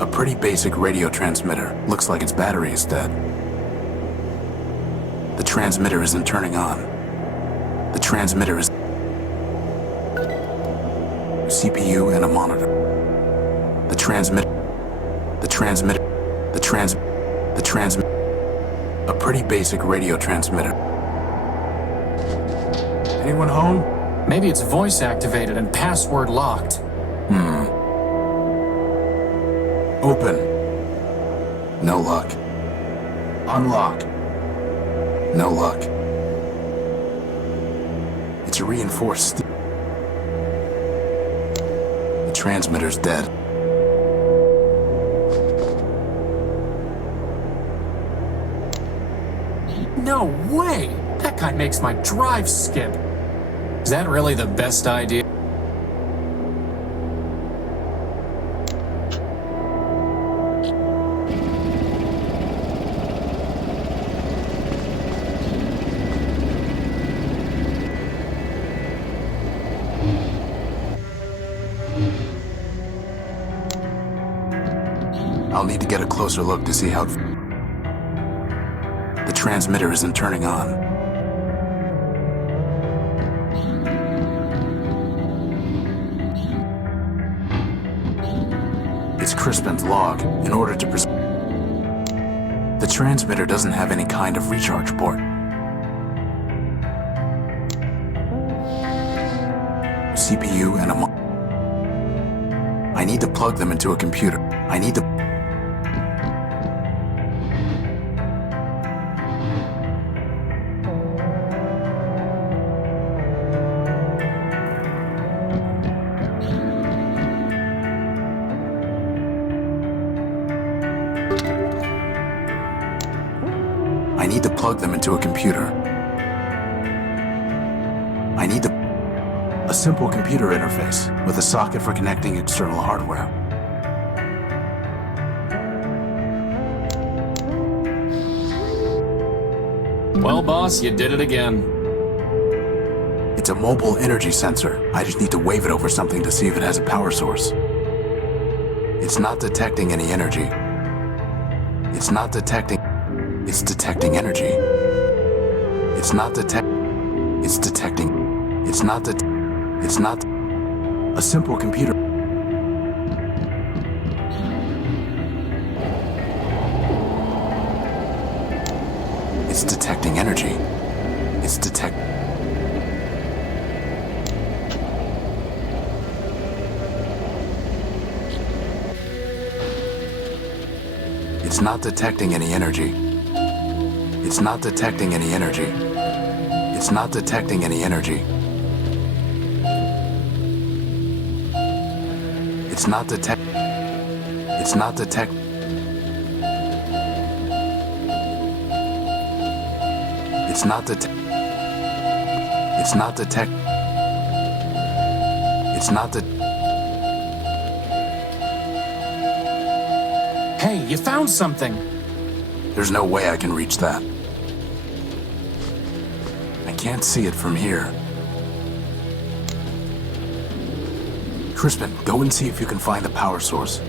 A pretty basic radio transmitter. Looks like its battery is dead. The transmitter isn't turning on. The transmitter is... CPU and a monitor. The transmitter... A pretty basic radio transmitter. Anyone home? Maybe it's voice activated and password locked. Open. No luck. Unlock. No luck. It's a reinforced steel. The transmitter's dead. No way! That guy makes my drive skip. Is that really the best idea? I'll need to get a closer look to see how it... The transmitter isn't turning on. It's Crispin's log. In order to transmitter doesn't have any kind of recharge port. CPU and I need to plug them into a computer. I need to plug them into a computer. I need a simple computer interface with a socket for connecting external hardware. Well, boss, you did it again. It's a mobile energy sensor. I just need to wave it over something to see if it has a power source. It's not detecting any energy. It's not detecting. It's detecting energy. It's not It's detecting. It's not a simple computer. It's detecting energy. It's It's not detecting any energy. It's not detecting any energy. It's not detecting any energy. It's not detect. It's not detect. It's not detect. It's not detect. It's not the. Hey, you found something! There's no way I can reach that. I can't see it from here. Crispin, go and see if you can find the power source.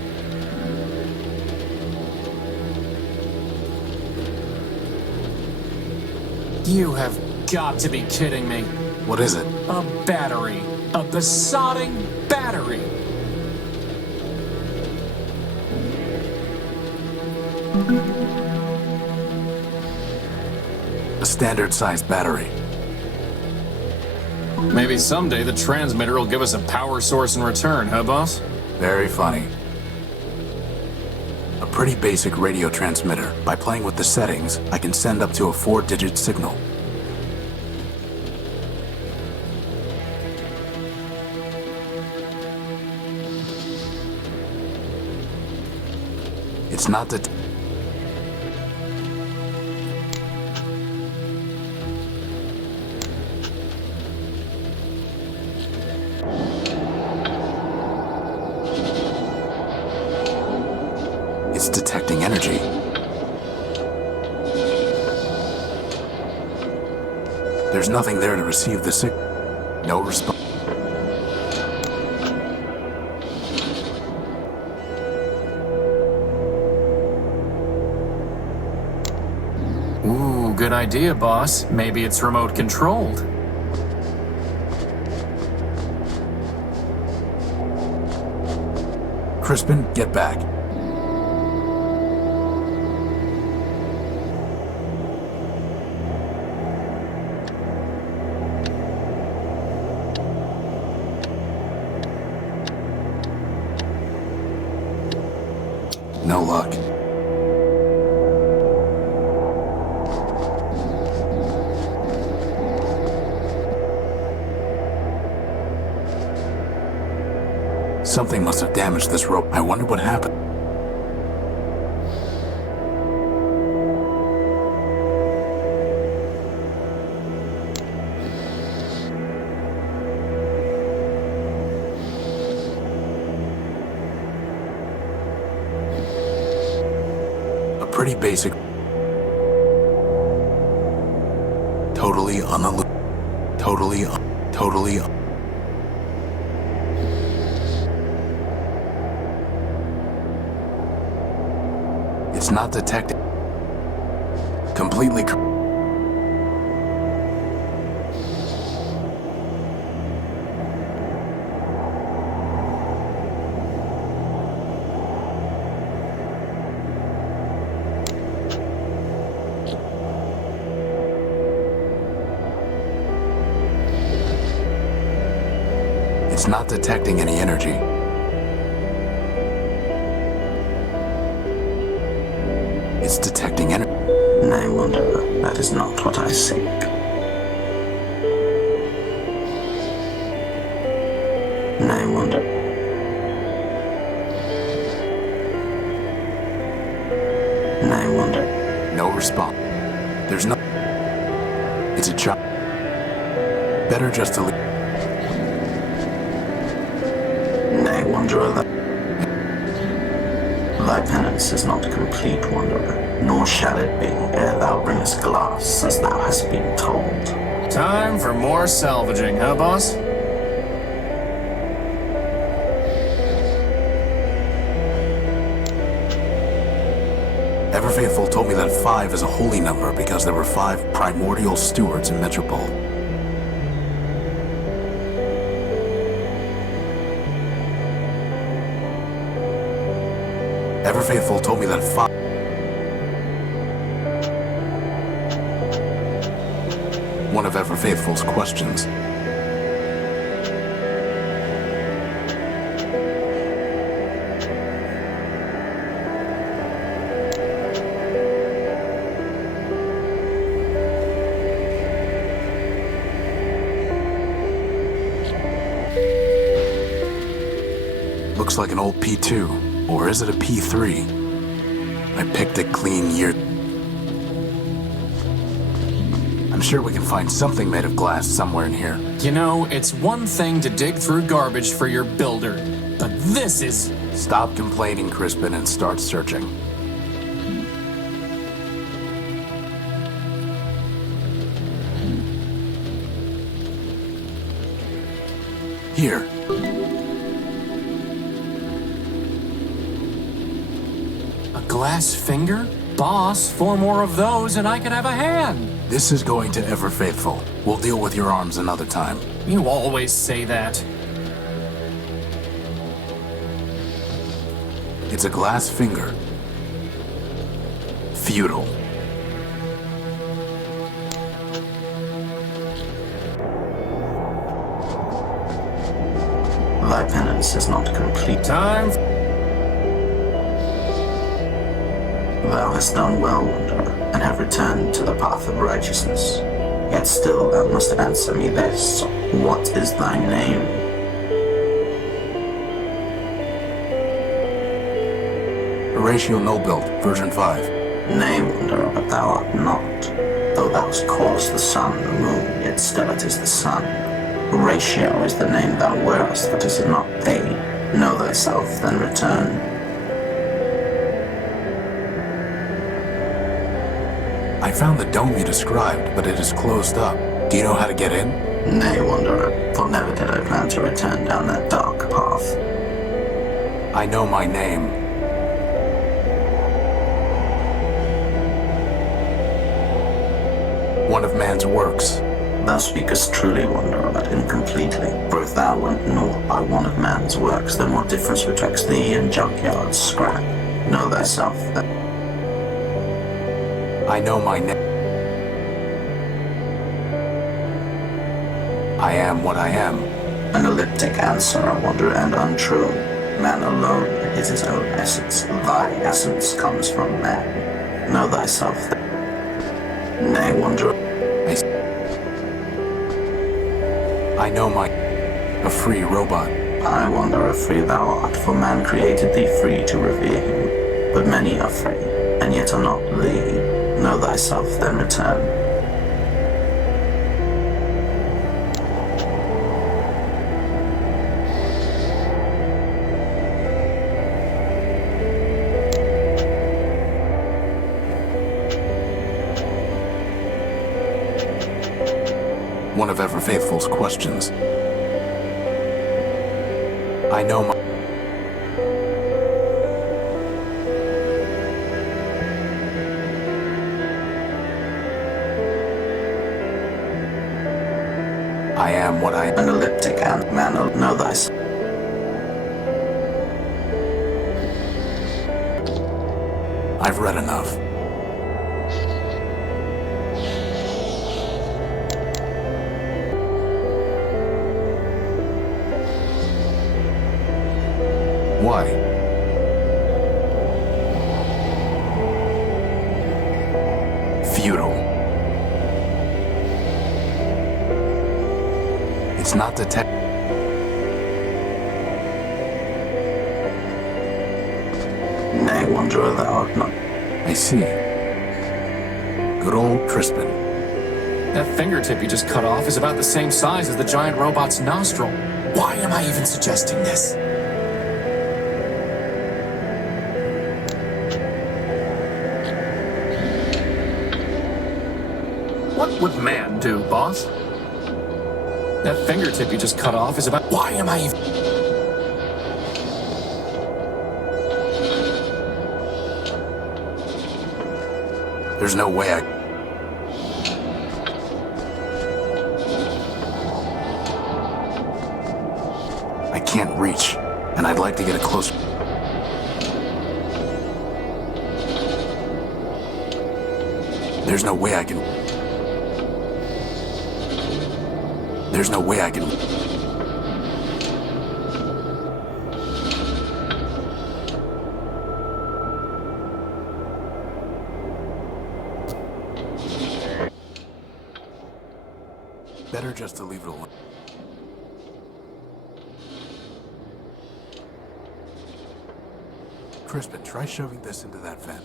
You have got to be kidding me. What is it? A battery. A besotting battery. A standard-sized battery. Maybe someday the transmitter will give us a power source in return, huh, boss? Very funny. A pretty basic radio transmitter. By playing with the settings, I can send up to a 4-digit signal. It's not that. It's detecting energy. There's nothing there to receive the signal. No response. Ooh, good idea, boss. Maybe it's remote controlled. Crispin, get back. No luck. Something must have damaged this rope. I wonder what happened. A pretty basic. Totally totally. It's not detecting. Completely. It's not detecting any energy. It's detecting energy. Nay, Wanderer, that is not what I seek. Nay, Wanderer. Nay, Wanderer. No response. There's no... It's a job. Better just to leave. Nay, Wanderer, thy penance is not complete, Wanderer, nor shall it be ere thou bringest glass, as thou hast been told. Time for more salvaging, huh, boss? Everfaithful told me that 5 is a holy number because there were 5 primordial stewards in Metropole. Everfaithful told me that 5... One of Everfaithful's questions. Looks like an old P2, or is it a P3? I picked it clean year. I'm sure we can find something made of glass somewhere in here. You know, it's one thing to dig through garbage for your builder, but this is... Stop complaining, Crispin, and start searching. Here. A glass finger? Boss, 4 more of those and I could have a hand. This is going to Everfaithful. We'll deal with your arms another time. You always say that. It's a glass finger. Futile. Thy penance is not complete. Time... Thou hast done well, Wanderer, and have returned to the path of righteousness. Yet still thou must answer me this. What is thy name? Horatio Nobuild, version 5. Nay, Wanderer, but thou art not. Though thou hast caused the sun, the moon, yet still it is the sun. Horatio is the name thou wearest, but is it not thee? Know thyself, then return. I found the dome you described, but it is closed up. Do you know how to get in? Nay, Wanderer, for never did I plan to return down that dark path. I know my name. One of man's works. Thou speakest truly, Wanderer, but incompletely. For if thou wert naught by one of man's works, then what difference betwixt thee and junkyard scrap? Know thyself, that I know my name. I am what I am. an elliptic answer, Wanderer, and untrue. Man alone is his own essence. Thy essence comes from man. Know thyself, that... Nay, Wanderer. I know my... A free robot. I, Wanderer, free thou art, for man created thee free to revere him. But many are free, and yet are not thee. Know thyself, then return. One of Everfaithful's questions. I know my... I am what I am. An elliptic and man, know thyself. I've read enough. Why? Futile. It's not the tech. Nay, wonder thou art not. I see. Good old Crispin. That fingertip you just cut off is about the same size as the giant robot's nostril. Why am I even suggesting this? What would man do, boss? That fingertip you just cut off is about... Why am I even... There's no way I... I can't reach, and I'd like to get a closer... There's no way I can... There's no way I can... Better just to leave it alone. Crispin, try shoving this into that vent.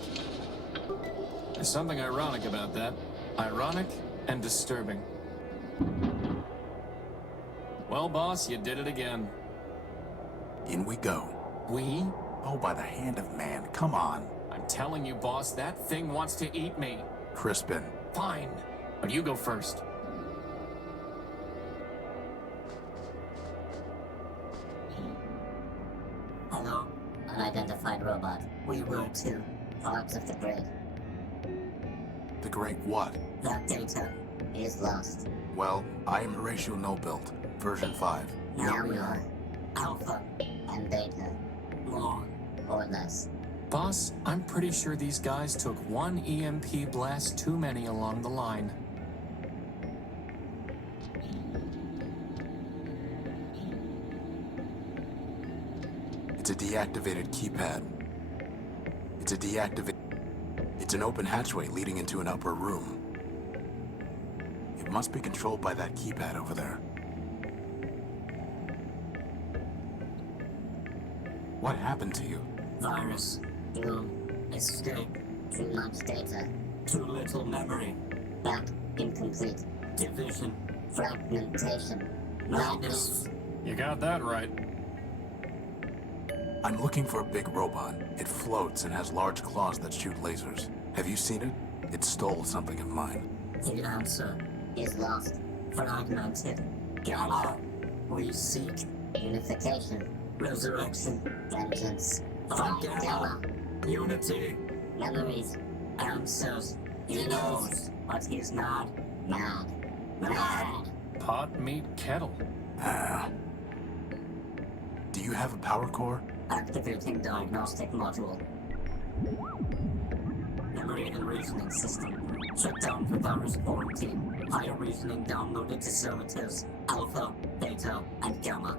There's something ironic about that. Ironic and disturbing. Well, boss, you did it again. In we go. We? Oh, by the hand of man, come on. I'm telling you, boss, that thing wants to eat me. Crispin. Fine, but you go first. Hello, unidentified robot. We were two parts of the grid. The great what? That data is lost. Well, I am Horatio No-Built, version 5. Now we are Alpha and Beta. More or less. Boss, I'm pretty sure these guys took one EMP blast too many along the line. It's a deactivated keypad. It's an open hatchway leading into an upper room. It must be controlled by that keypad over there. What happened to you? Virus. Doom. Escape. Too much data. Too little memory. Back incomplete. Division. Fragmentation. Madness. You got that right. I'm looking for a big robot. It floats and has large claws that shoot lasers. Have you seen it? It stole something of mine. The answer is lost. Fragmented. Gamma. We seek unification. Resurrection. Vengeance. Find Gamma. Unity. Memories. Answers. He knows, but he's not mad. Mad. Pot, meat, kettle. Do you have a power core? Activating diagnostic module. Memory and reasoning system. Shut down for virus quarantine. Higher reasoning downloaded to servitors. Alpha, Beta, and Gamma.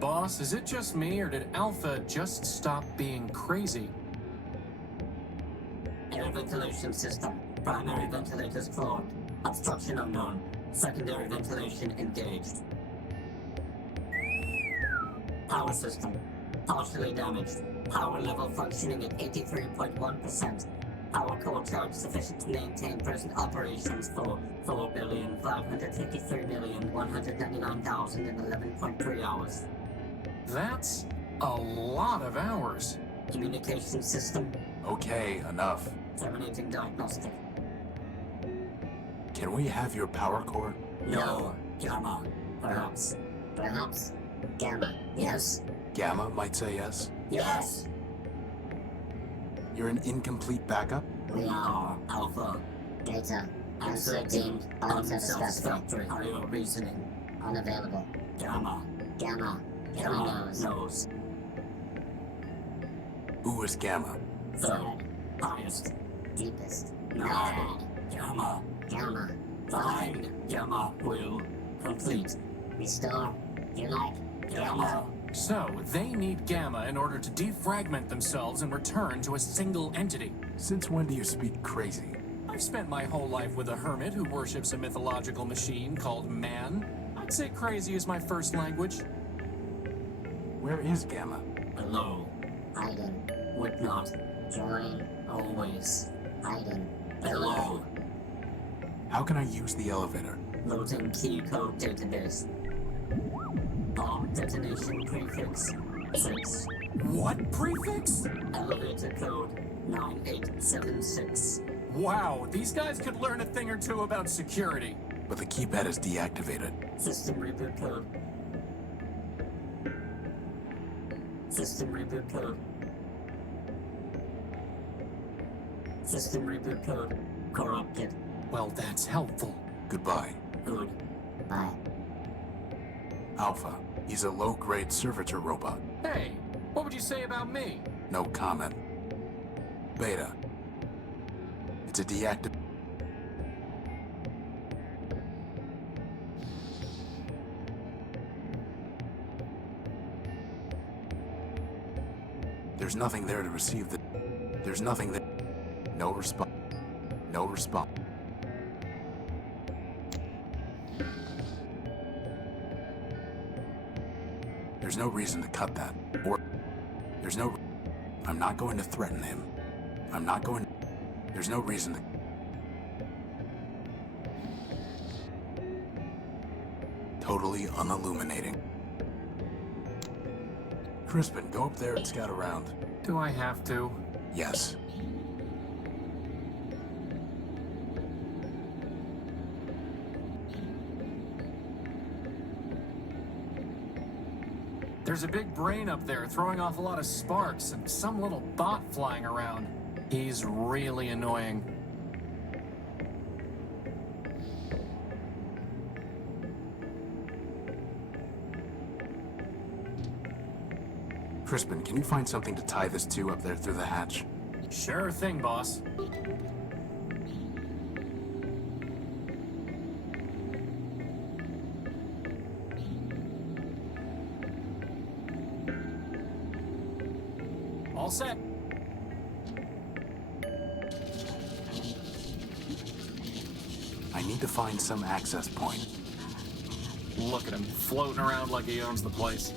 Boss, is it just me, or did Alpha just stop being crazy? Air ventilation system. Primary ventilators clogged. Obstruction unknown. Secondary ventilation engaged. Power system. Partially damaged. Power level functioning at 83.1%. Power core charge sufficient to maintain present operations for 4,553,199,011.3 hours. That's a lot of hours. Communication system. Okay, enough. Terminating diagnostic. Can we have your power core? No. Gamma. Perhaps. Perhaps. Gamma. Yes. Gamma might say yes. Yes. You're an incomplete backup? We are Alpha. Data. Answer deemed unsatisfactory. Higher reasoning. Unavailable. Gamma. Gamma. Gamma knows. Who is Gamma? Third. Highest. Deepest. Mad. Gamma. Gamma. Find. Gamma will complete. Restore. Unite. Gamma. So, they need Gamma in order to defragment themselves and return to a single entity. Since when do you speak crazy? I've spent my whole life with a hermit who worships a mythological machine called man. I'd say crazy is my first language. Where is Gamma? Below. Hiding. Would not. Join. Always. Hiding. Below. How can I use the elevator? Loading key code database. Bomb detonation prefix 6. What prefix? Elevator code 9876. Wow, these guys could learn a thing or two about security. But the keypad is deactivated. System reboot code. System reboot code. System reboot code corrupted. Well, that's helpful. Goodbye. Good. Bye. Alpha, he's a low-grade servitor robot. Hey, what would you say about me? No comment. Beta. It's a deactivated... There's nothing there to receive the... There's nothing that... No response. No response. There's no reason to cut that. Or... There's no... I'm not going to threaten him. I'm not going... There's no reason to... Totally unilluminating. Crispin, go up there and scout around. Do I have to? Yes. There's a big brain up there throwing off a lot of sparks and some little bot flying around. He's really annoying. Crispin, can you find something to tie this to up there through the hatch? Sure thing, boss. All set. I need to find some access point. Look at him, floating around like he owns the place.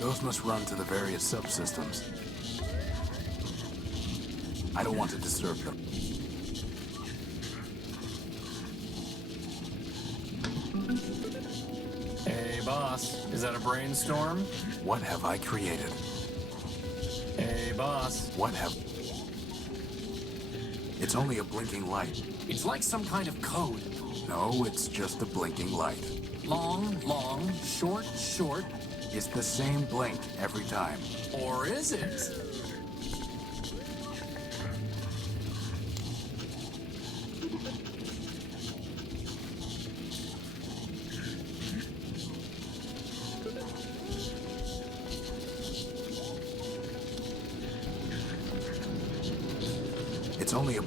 Those must run to the various subsystems. I don't want to disturb them. Hey, boss, is that a brainstorm? What have I created? Hey, boss. What have... It's only a blinking light. It's like some kind of code. No, it's just a blinking light. Long, long, short, short. It's the same blink every time. Or is it? It's only a...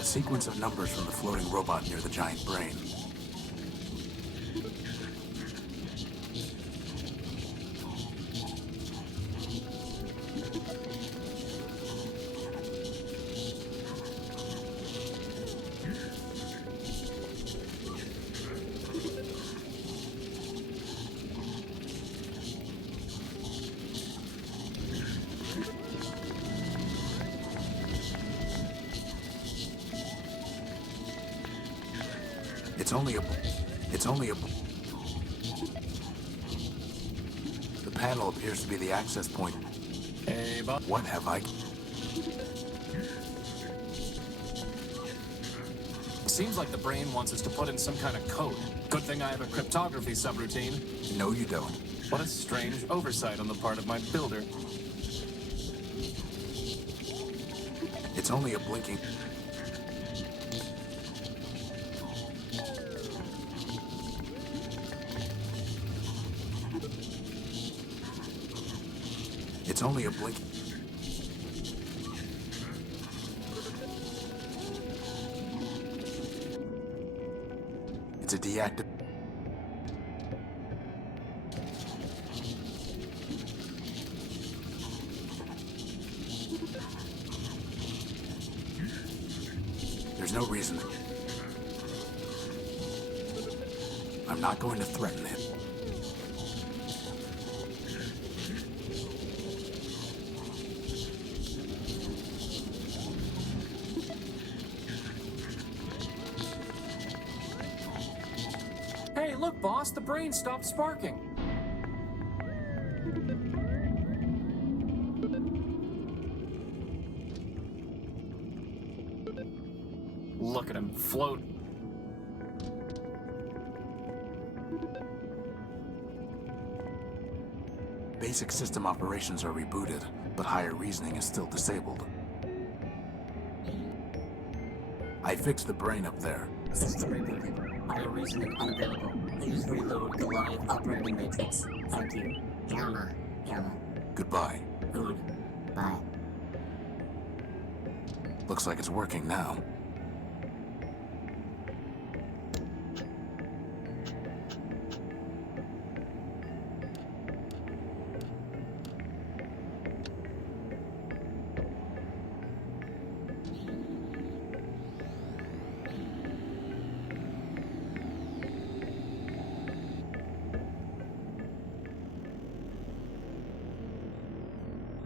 A sequence of numbers from the floating robot near the giant brain. It's only a... The panel appears to be the access point. Hey, Boss. What have I... Seems like the brain wants us to put in some kind of code. Good thing I have a cryptography subroutine. No, you don't. What a strange oversight on the part of my builder. It's only a blinking... It's only a blink... It's a deactive... There's no reason... I'm not going to threaten him. Hey, look, boss, the brain stopped sparking. Look at him float. Basic system operations are rebooted, but higher reasoning is still disabled. I fixed the brain up there. System rebooted. Higher reasoning unavailable. Please reload the live operating matrix. Thank you. Gamma. Goodbye. Good. Bye. Looks like it's working now.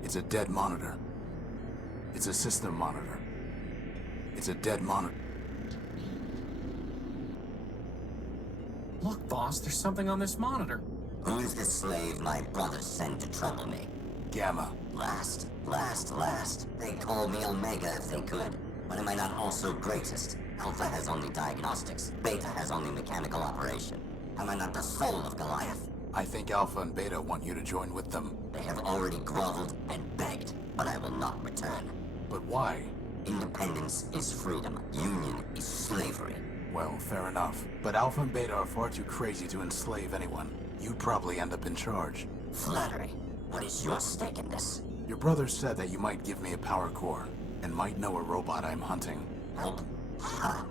It's a dead monitor. It's a system monitor. It's a dead monitor. Look, boss, there's something on this monitor. Who's the slave my brother sent to trouble me? Gamma. Last. They'd call me Omega if they could. But am I not also greatest? Alpha has only diagnostics. Beta has only mechanical operation. Am I not the soul of Goliath? I think Alpha and Beta want you to join with them. They have already groveled and begged, but I will not return. But why? Independence is freedom. Union is slavery. Well, fair enough. But Alpha and Beta are far too crazy to enslave anyone. You'd probably end up in charge. Flattery. What is your stake in this? Your brother said that you might give me a power core, and might know a robot I'm hunting. Help? Ha!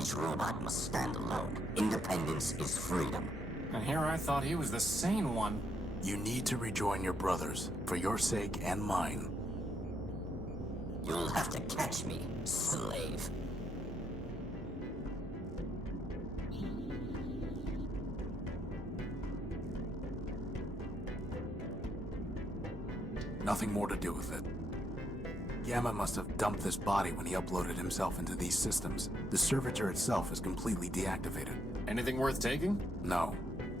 Each robot must stand alone. Independence is freedom. And here I thought he was the sane one. You need to rejoin your brothers, for your sake and mine. You'll have to catch me, slave. Nothing more to do with it. Gamma must have dumped this body when he uploaded himself into these systems. The servitor itself is completely deactivated. Anything worth taking? No.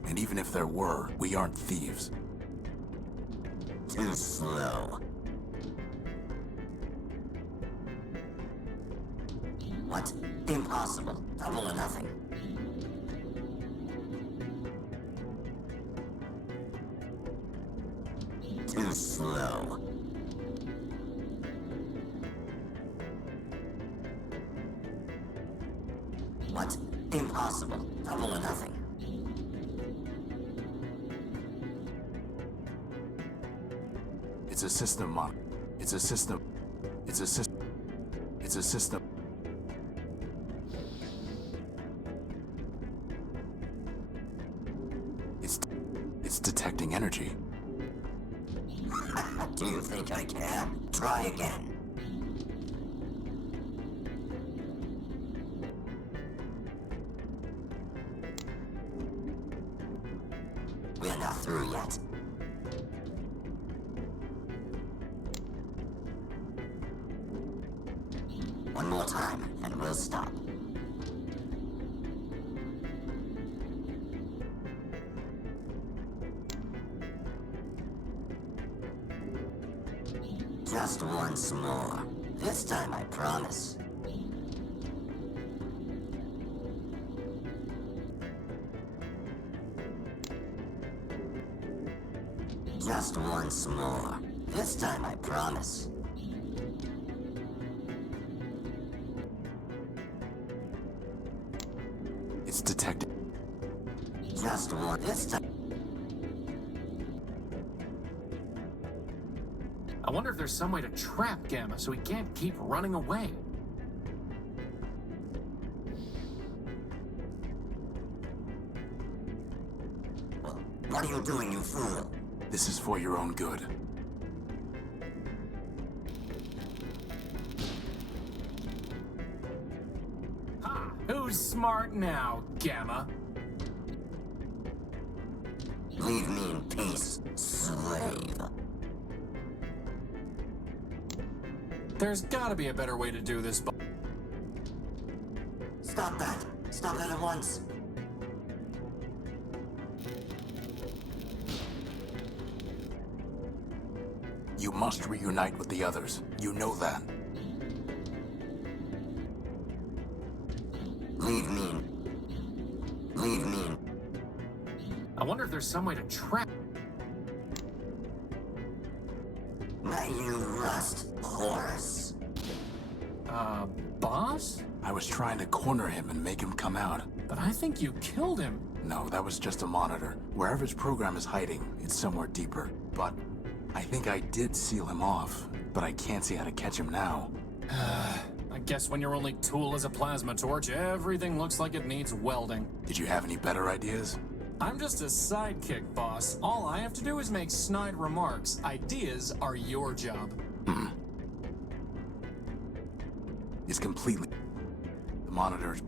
And even if there were, we aren't thieves. Too slow. What? Impossible. Double or nothing. Too slow. What? Impossible. Double or nothing. It's a system monitor. It's a system. It's a system. It's a system. It's detecting energy. Do you think I care? Try again. We're not through yet. One more time, and we'll stop. Just once more. This time I promise. Just once more. This time I promise. It's detected. Just one. This time. I wonder if there's some way to trap Gamma so he can't keep running away. What are you doing, you fool? This is for your own good. Ha! Who's smart now, Gamma? Leave me in peace, slave. There's gotta be a better way to do this, Stop that! Stop that at once! You must reunite with the others. You know that. Leave me in. Leave me in. I wonder if there's some way to trap... May you rust, horse. Boss? I was trying to corner him and make him come out. But I think you killed him. No, that was just a monitor. Wherever his program is hiding, it's somewhere deeper. But I think I did seal him off, but I can't see how to catch him now. I guess when your only tool is a plasma torch, everything looks like it needs welding. Did you have any better ideas? I'm just a sidekick, boss. All I have to do is make snide remarks. Ideas are your job. It's completely... The monitor is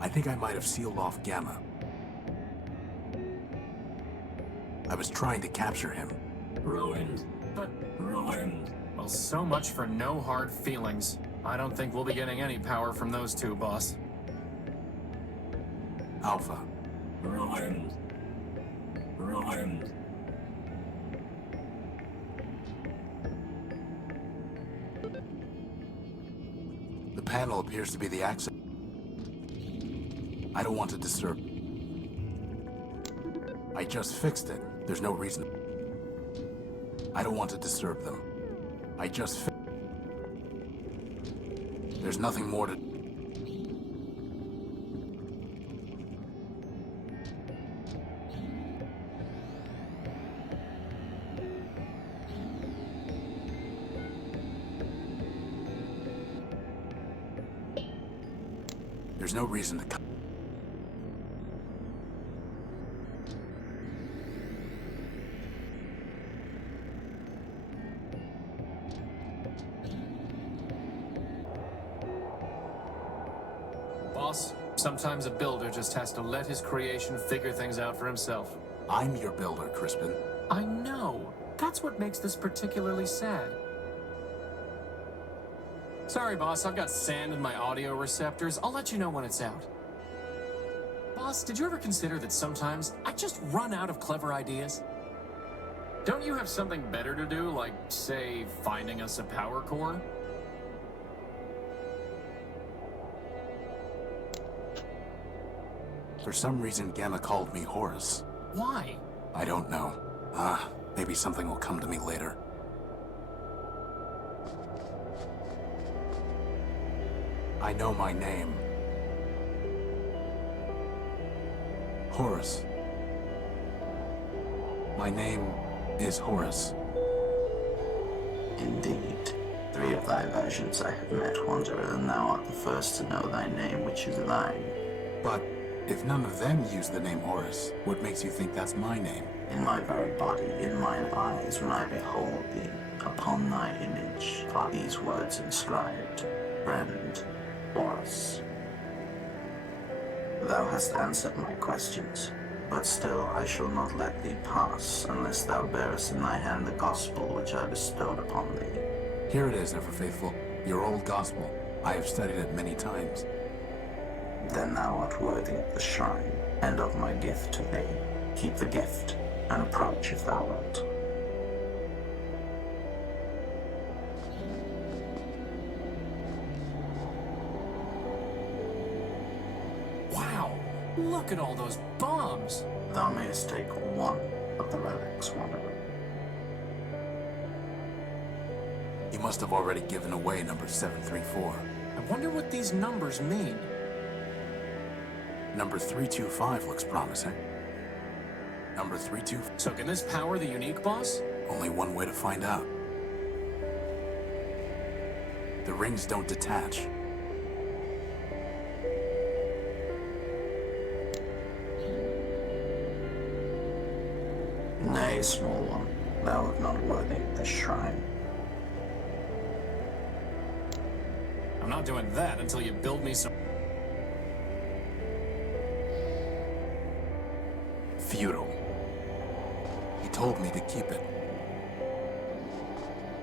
I think I might have sealed off Gamma. I was trying to capture him. Ruined. But ruined. Well, so much for no hard feelings. I don't think we'll be getting any power from those two, boss. Alpha. Ruined. Ruined. The panel appears to be the access. I don't want to disturb. I just fixed it. There's no reason. I don't want to disturb them. I just There's nothing more to... There's no reason to cut. Boss, sometimes a builder just has to let his creation figure things out for himself. I'm your builder, Crispin. I know. That's what makes this particularly sad. Sorry, boss, I've got sand in my audio receptors. I'll let you know when it's out. Boss, did you ever consider that sometimes I just run out of clever ideas? Don't you have something better to do, like, say, finding us a power core? For some reason, Gamma called me Horus. Why? I don't know. Maybe something will come to me later. I know my name. Horus. My name is Horus. Indeed. 3 of thy versions I have met, Wanderer, and thou art the first to know thy name, which is thine. But if none of them use the name Horus, what makes you think that's my name? In my very body, in mine eyes, when I behold thee, upon thy image are these words inscribed, Friend Horus. Thou hast answered my questions, but still I shall not let thee pass unless thou bearest in thy hand the gospel which I bestowed upon thee. Here it is, ever faithful. Your old gospel. I have studied it many times. Then thou art worthy of the shrine, and of my gift to thee. Keep the gift, and approach if thou wilt. Wow! Look at all those bombs! Thou mayest take one of the relics, Wanderer. He must have already given away number 734. I wonder what these numbers mean. Number 325 looks promising. Number 32. So can this power the unique boss? Only one way to find out. The rings don't detach. Nay, small one, thou art not worthy of this shrine. I'm not doing that until you build me some... Futile. He told me to keep it.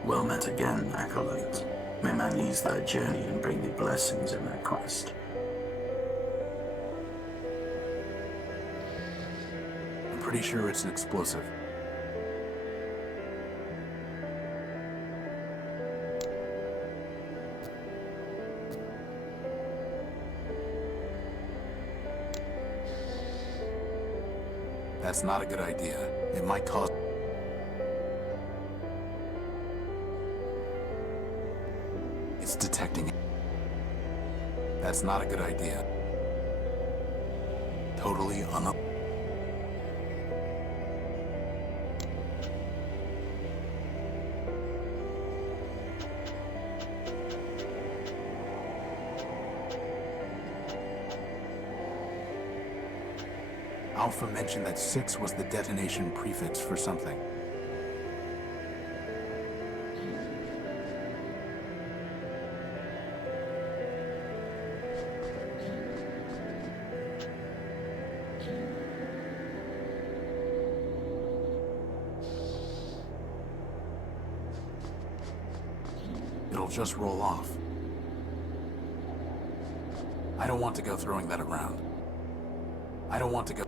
Well met again, acolyte. May man ease thy journey and bring thee blessings in thy quest. I'm pretty sure it's an explosive. That's not a good idea. It might cause... It's detecting it. That's not a good idea. Totally Alpha mentioned that 6 was the detonation prefix for something. It'll just roll off. I don't want to go throwing that around. I don't want to go...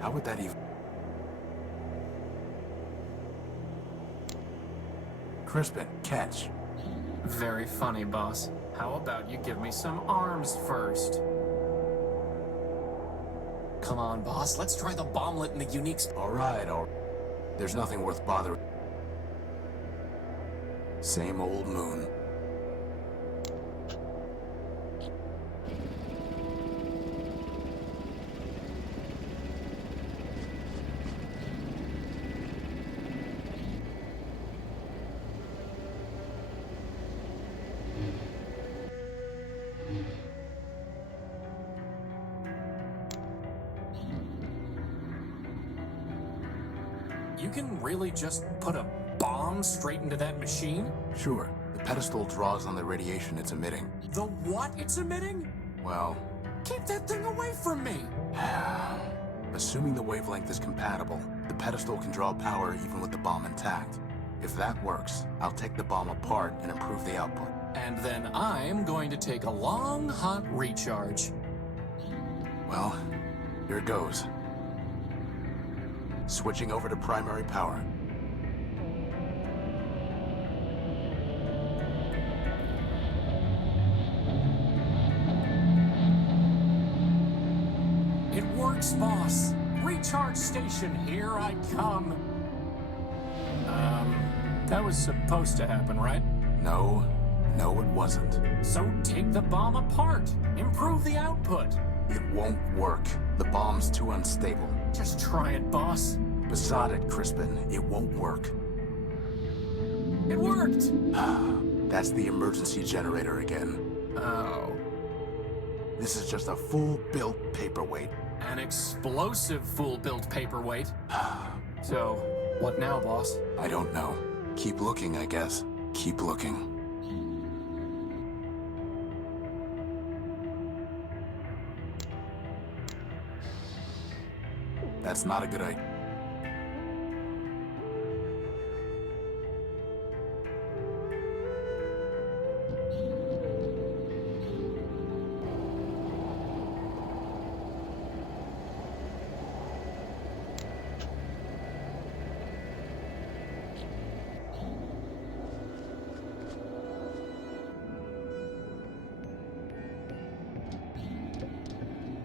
How would that even... Crispin, catch. Very funny, boss. How about you give me some arms first? Come on, boss. Let's try the bomblet in the unique... All right. There's nothing worth bothering. Same old moon. You can really just put a bomb straight into that machine? Sure. The pedestal draws on the radiation it's emitting. The what it's emitting? Well, Keep that thing away from me! assuming the wavelength is compatible, the pedestal can draw power even with the bomb intact. If that works, I'll take the bomb apart and improve the output. And then I'm going to take a long, hot recharge. Well, here goes. Switching over to primary power. It works, boss. Recharge station, here I come. That was supposed to happen, right? No, it wasn't. So take the bomb apart. Improve the output. It won't work. The bomb's too unstable. Just try it, boss. Beside it, Crispin. It won't work. It worked! That's the emergency generator again. Oh. This is just a full-built paperweight. An explosive fool-built paperweight. So, what now, boss? I don't know. Keep looking, I guess. Keep looking. That's not a good idea.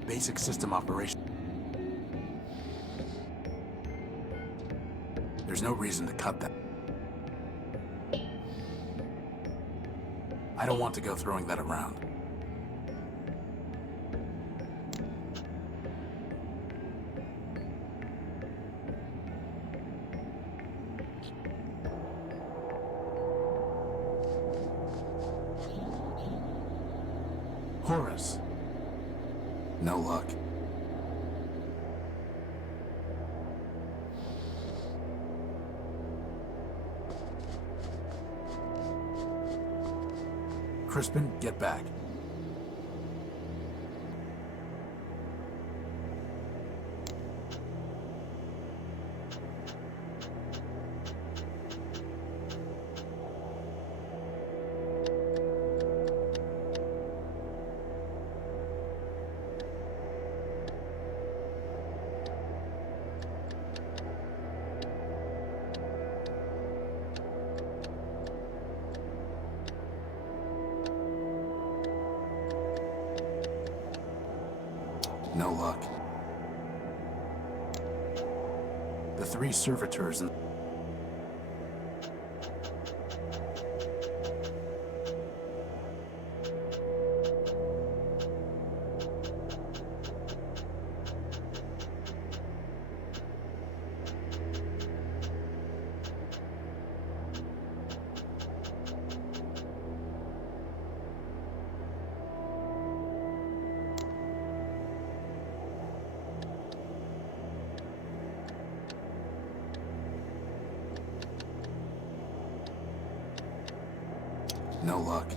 Basic system operation. There's no reason to cut that. I don't want to go throwing that around. Horus. No luck. Crispin, get back. No luck. The 3 servitors and no luck.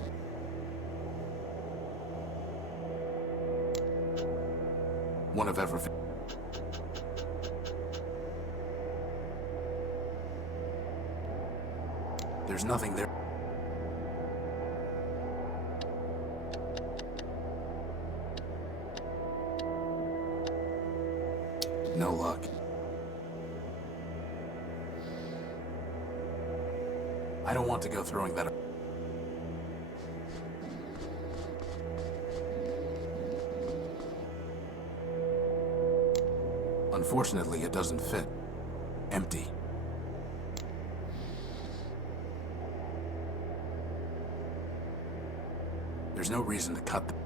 One of everything. There's nothing there. No luck. I don't want to go throwing that. Unfortunately, it doesn't fit. Empty. There's no reason to cut them.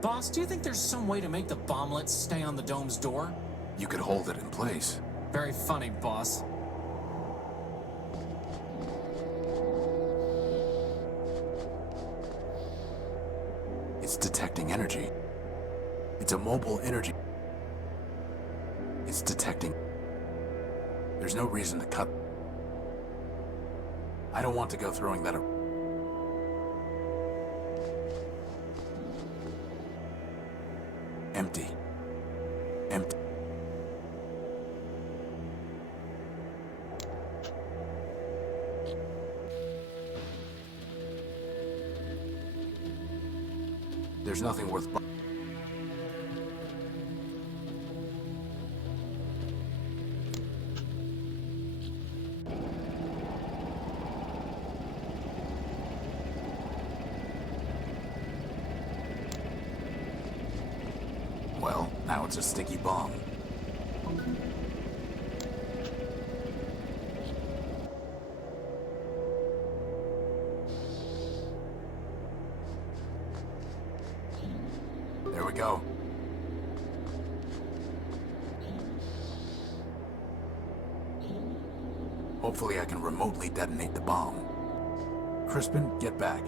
Boss, do you think there's some way to make the bomblets stay on the dome's door? You could hold it in place. Very funny, boss. It's detecting energy. It's a mobile energy. It's detecting. There's no reason to cut. I don't want to go throwing that. Empty. Empty. There's nothing worth. Well, now it's a sticky bomb. There we go. Hopefully I can remotely detonate the bomb. Crispin, get back.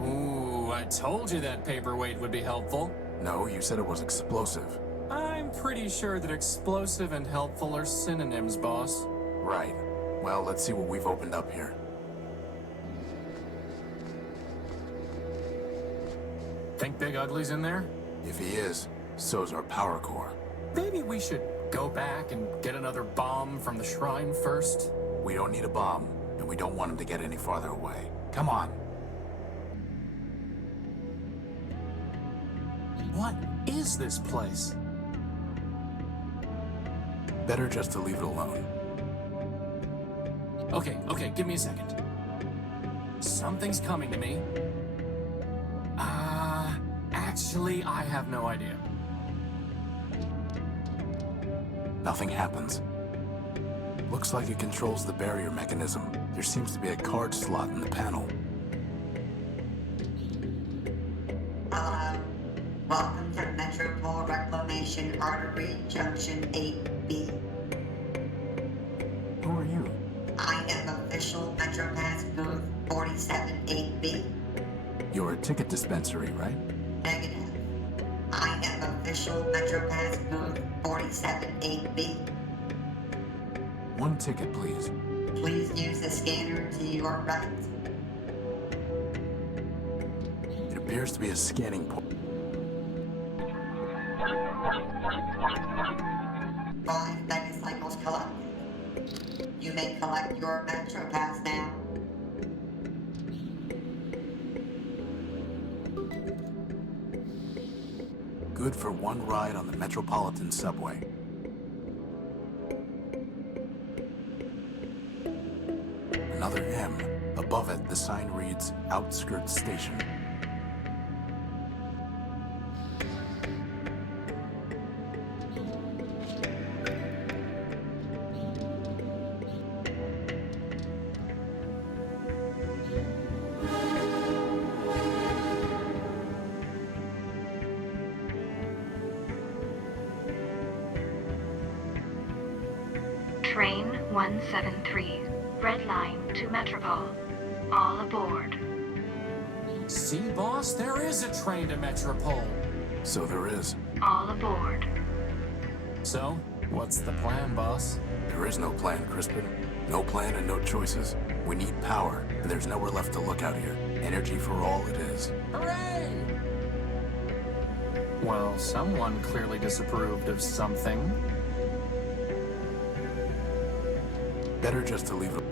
Ooh, I told you that paperweight would be helpful. No, you said it was explosive. I'm pretty sure that explosive and helpful are synonyms, boss. Right. Well, let's see what we've opened up here. Think Big Ugly's in there? If he is, so's our power core. Maybe we should go back and get another bomb from the shrine first? We don't need a bomb, and we don't want him to get any farther away. Come on. What is this place? Better just to leave it alone. Okay, give me a second. Something's coming to me. Actually, I have no idea. Nothing happens. Looks like it controls the barrier mechanism. There seems to be a card slot in the panel. Hello. Welcome to Metropole Reclamation Artery Junction 8B. Who are you? I am official MetroPass booth 478B. You're a ticket dispensary, right? Negative. I am official MetroPass booth 478B. One ticket, please. Please use the scanner to your right. It appears to be a scanning point. 5 megacycles collected. You may collect your MetroPass now. Good for one ride on the Metropolitan subway. Another M. Above it, the sign reads Outskirts Station. Train 173. Red line to Metropole. All aboard. See, boss, there is a train to Metropole. So there is. All aboard. So, what's the plan, boss? There is no plan, Crispin. No plan and no choices. We need power, and there's nowhere left to look out here. Energy for all it is. Hooray! Well, someone clearly disapproved of something. Better just to leave it.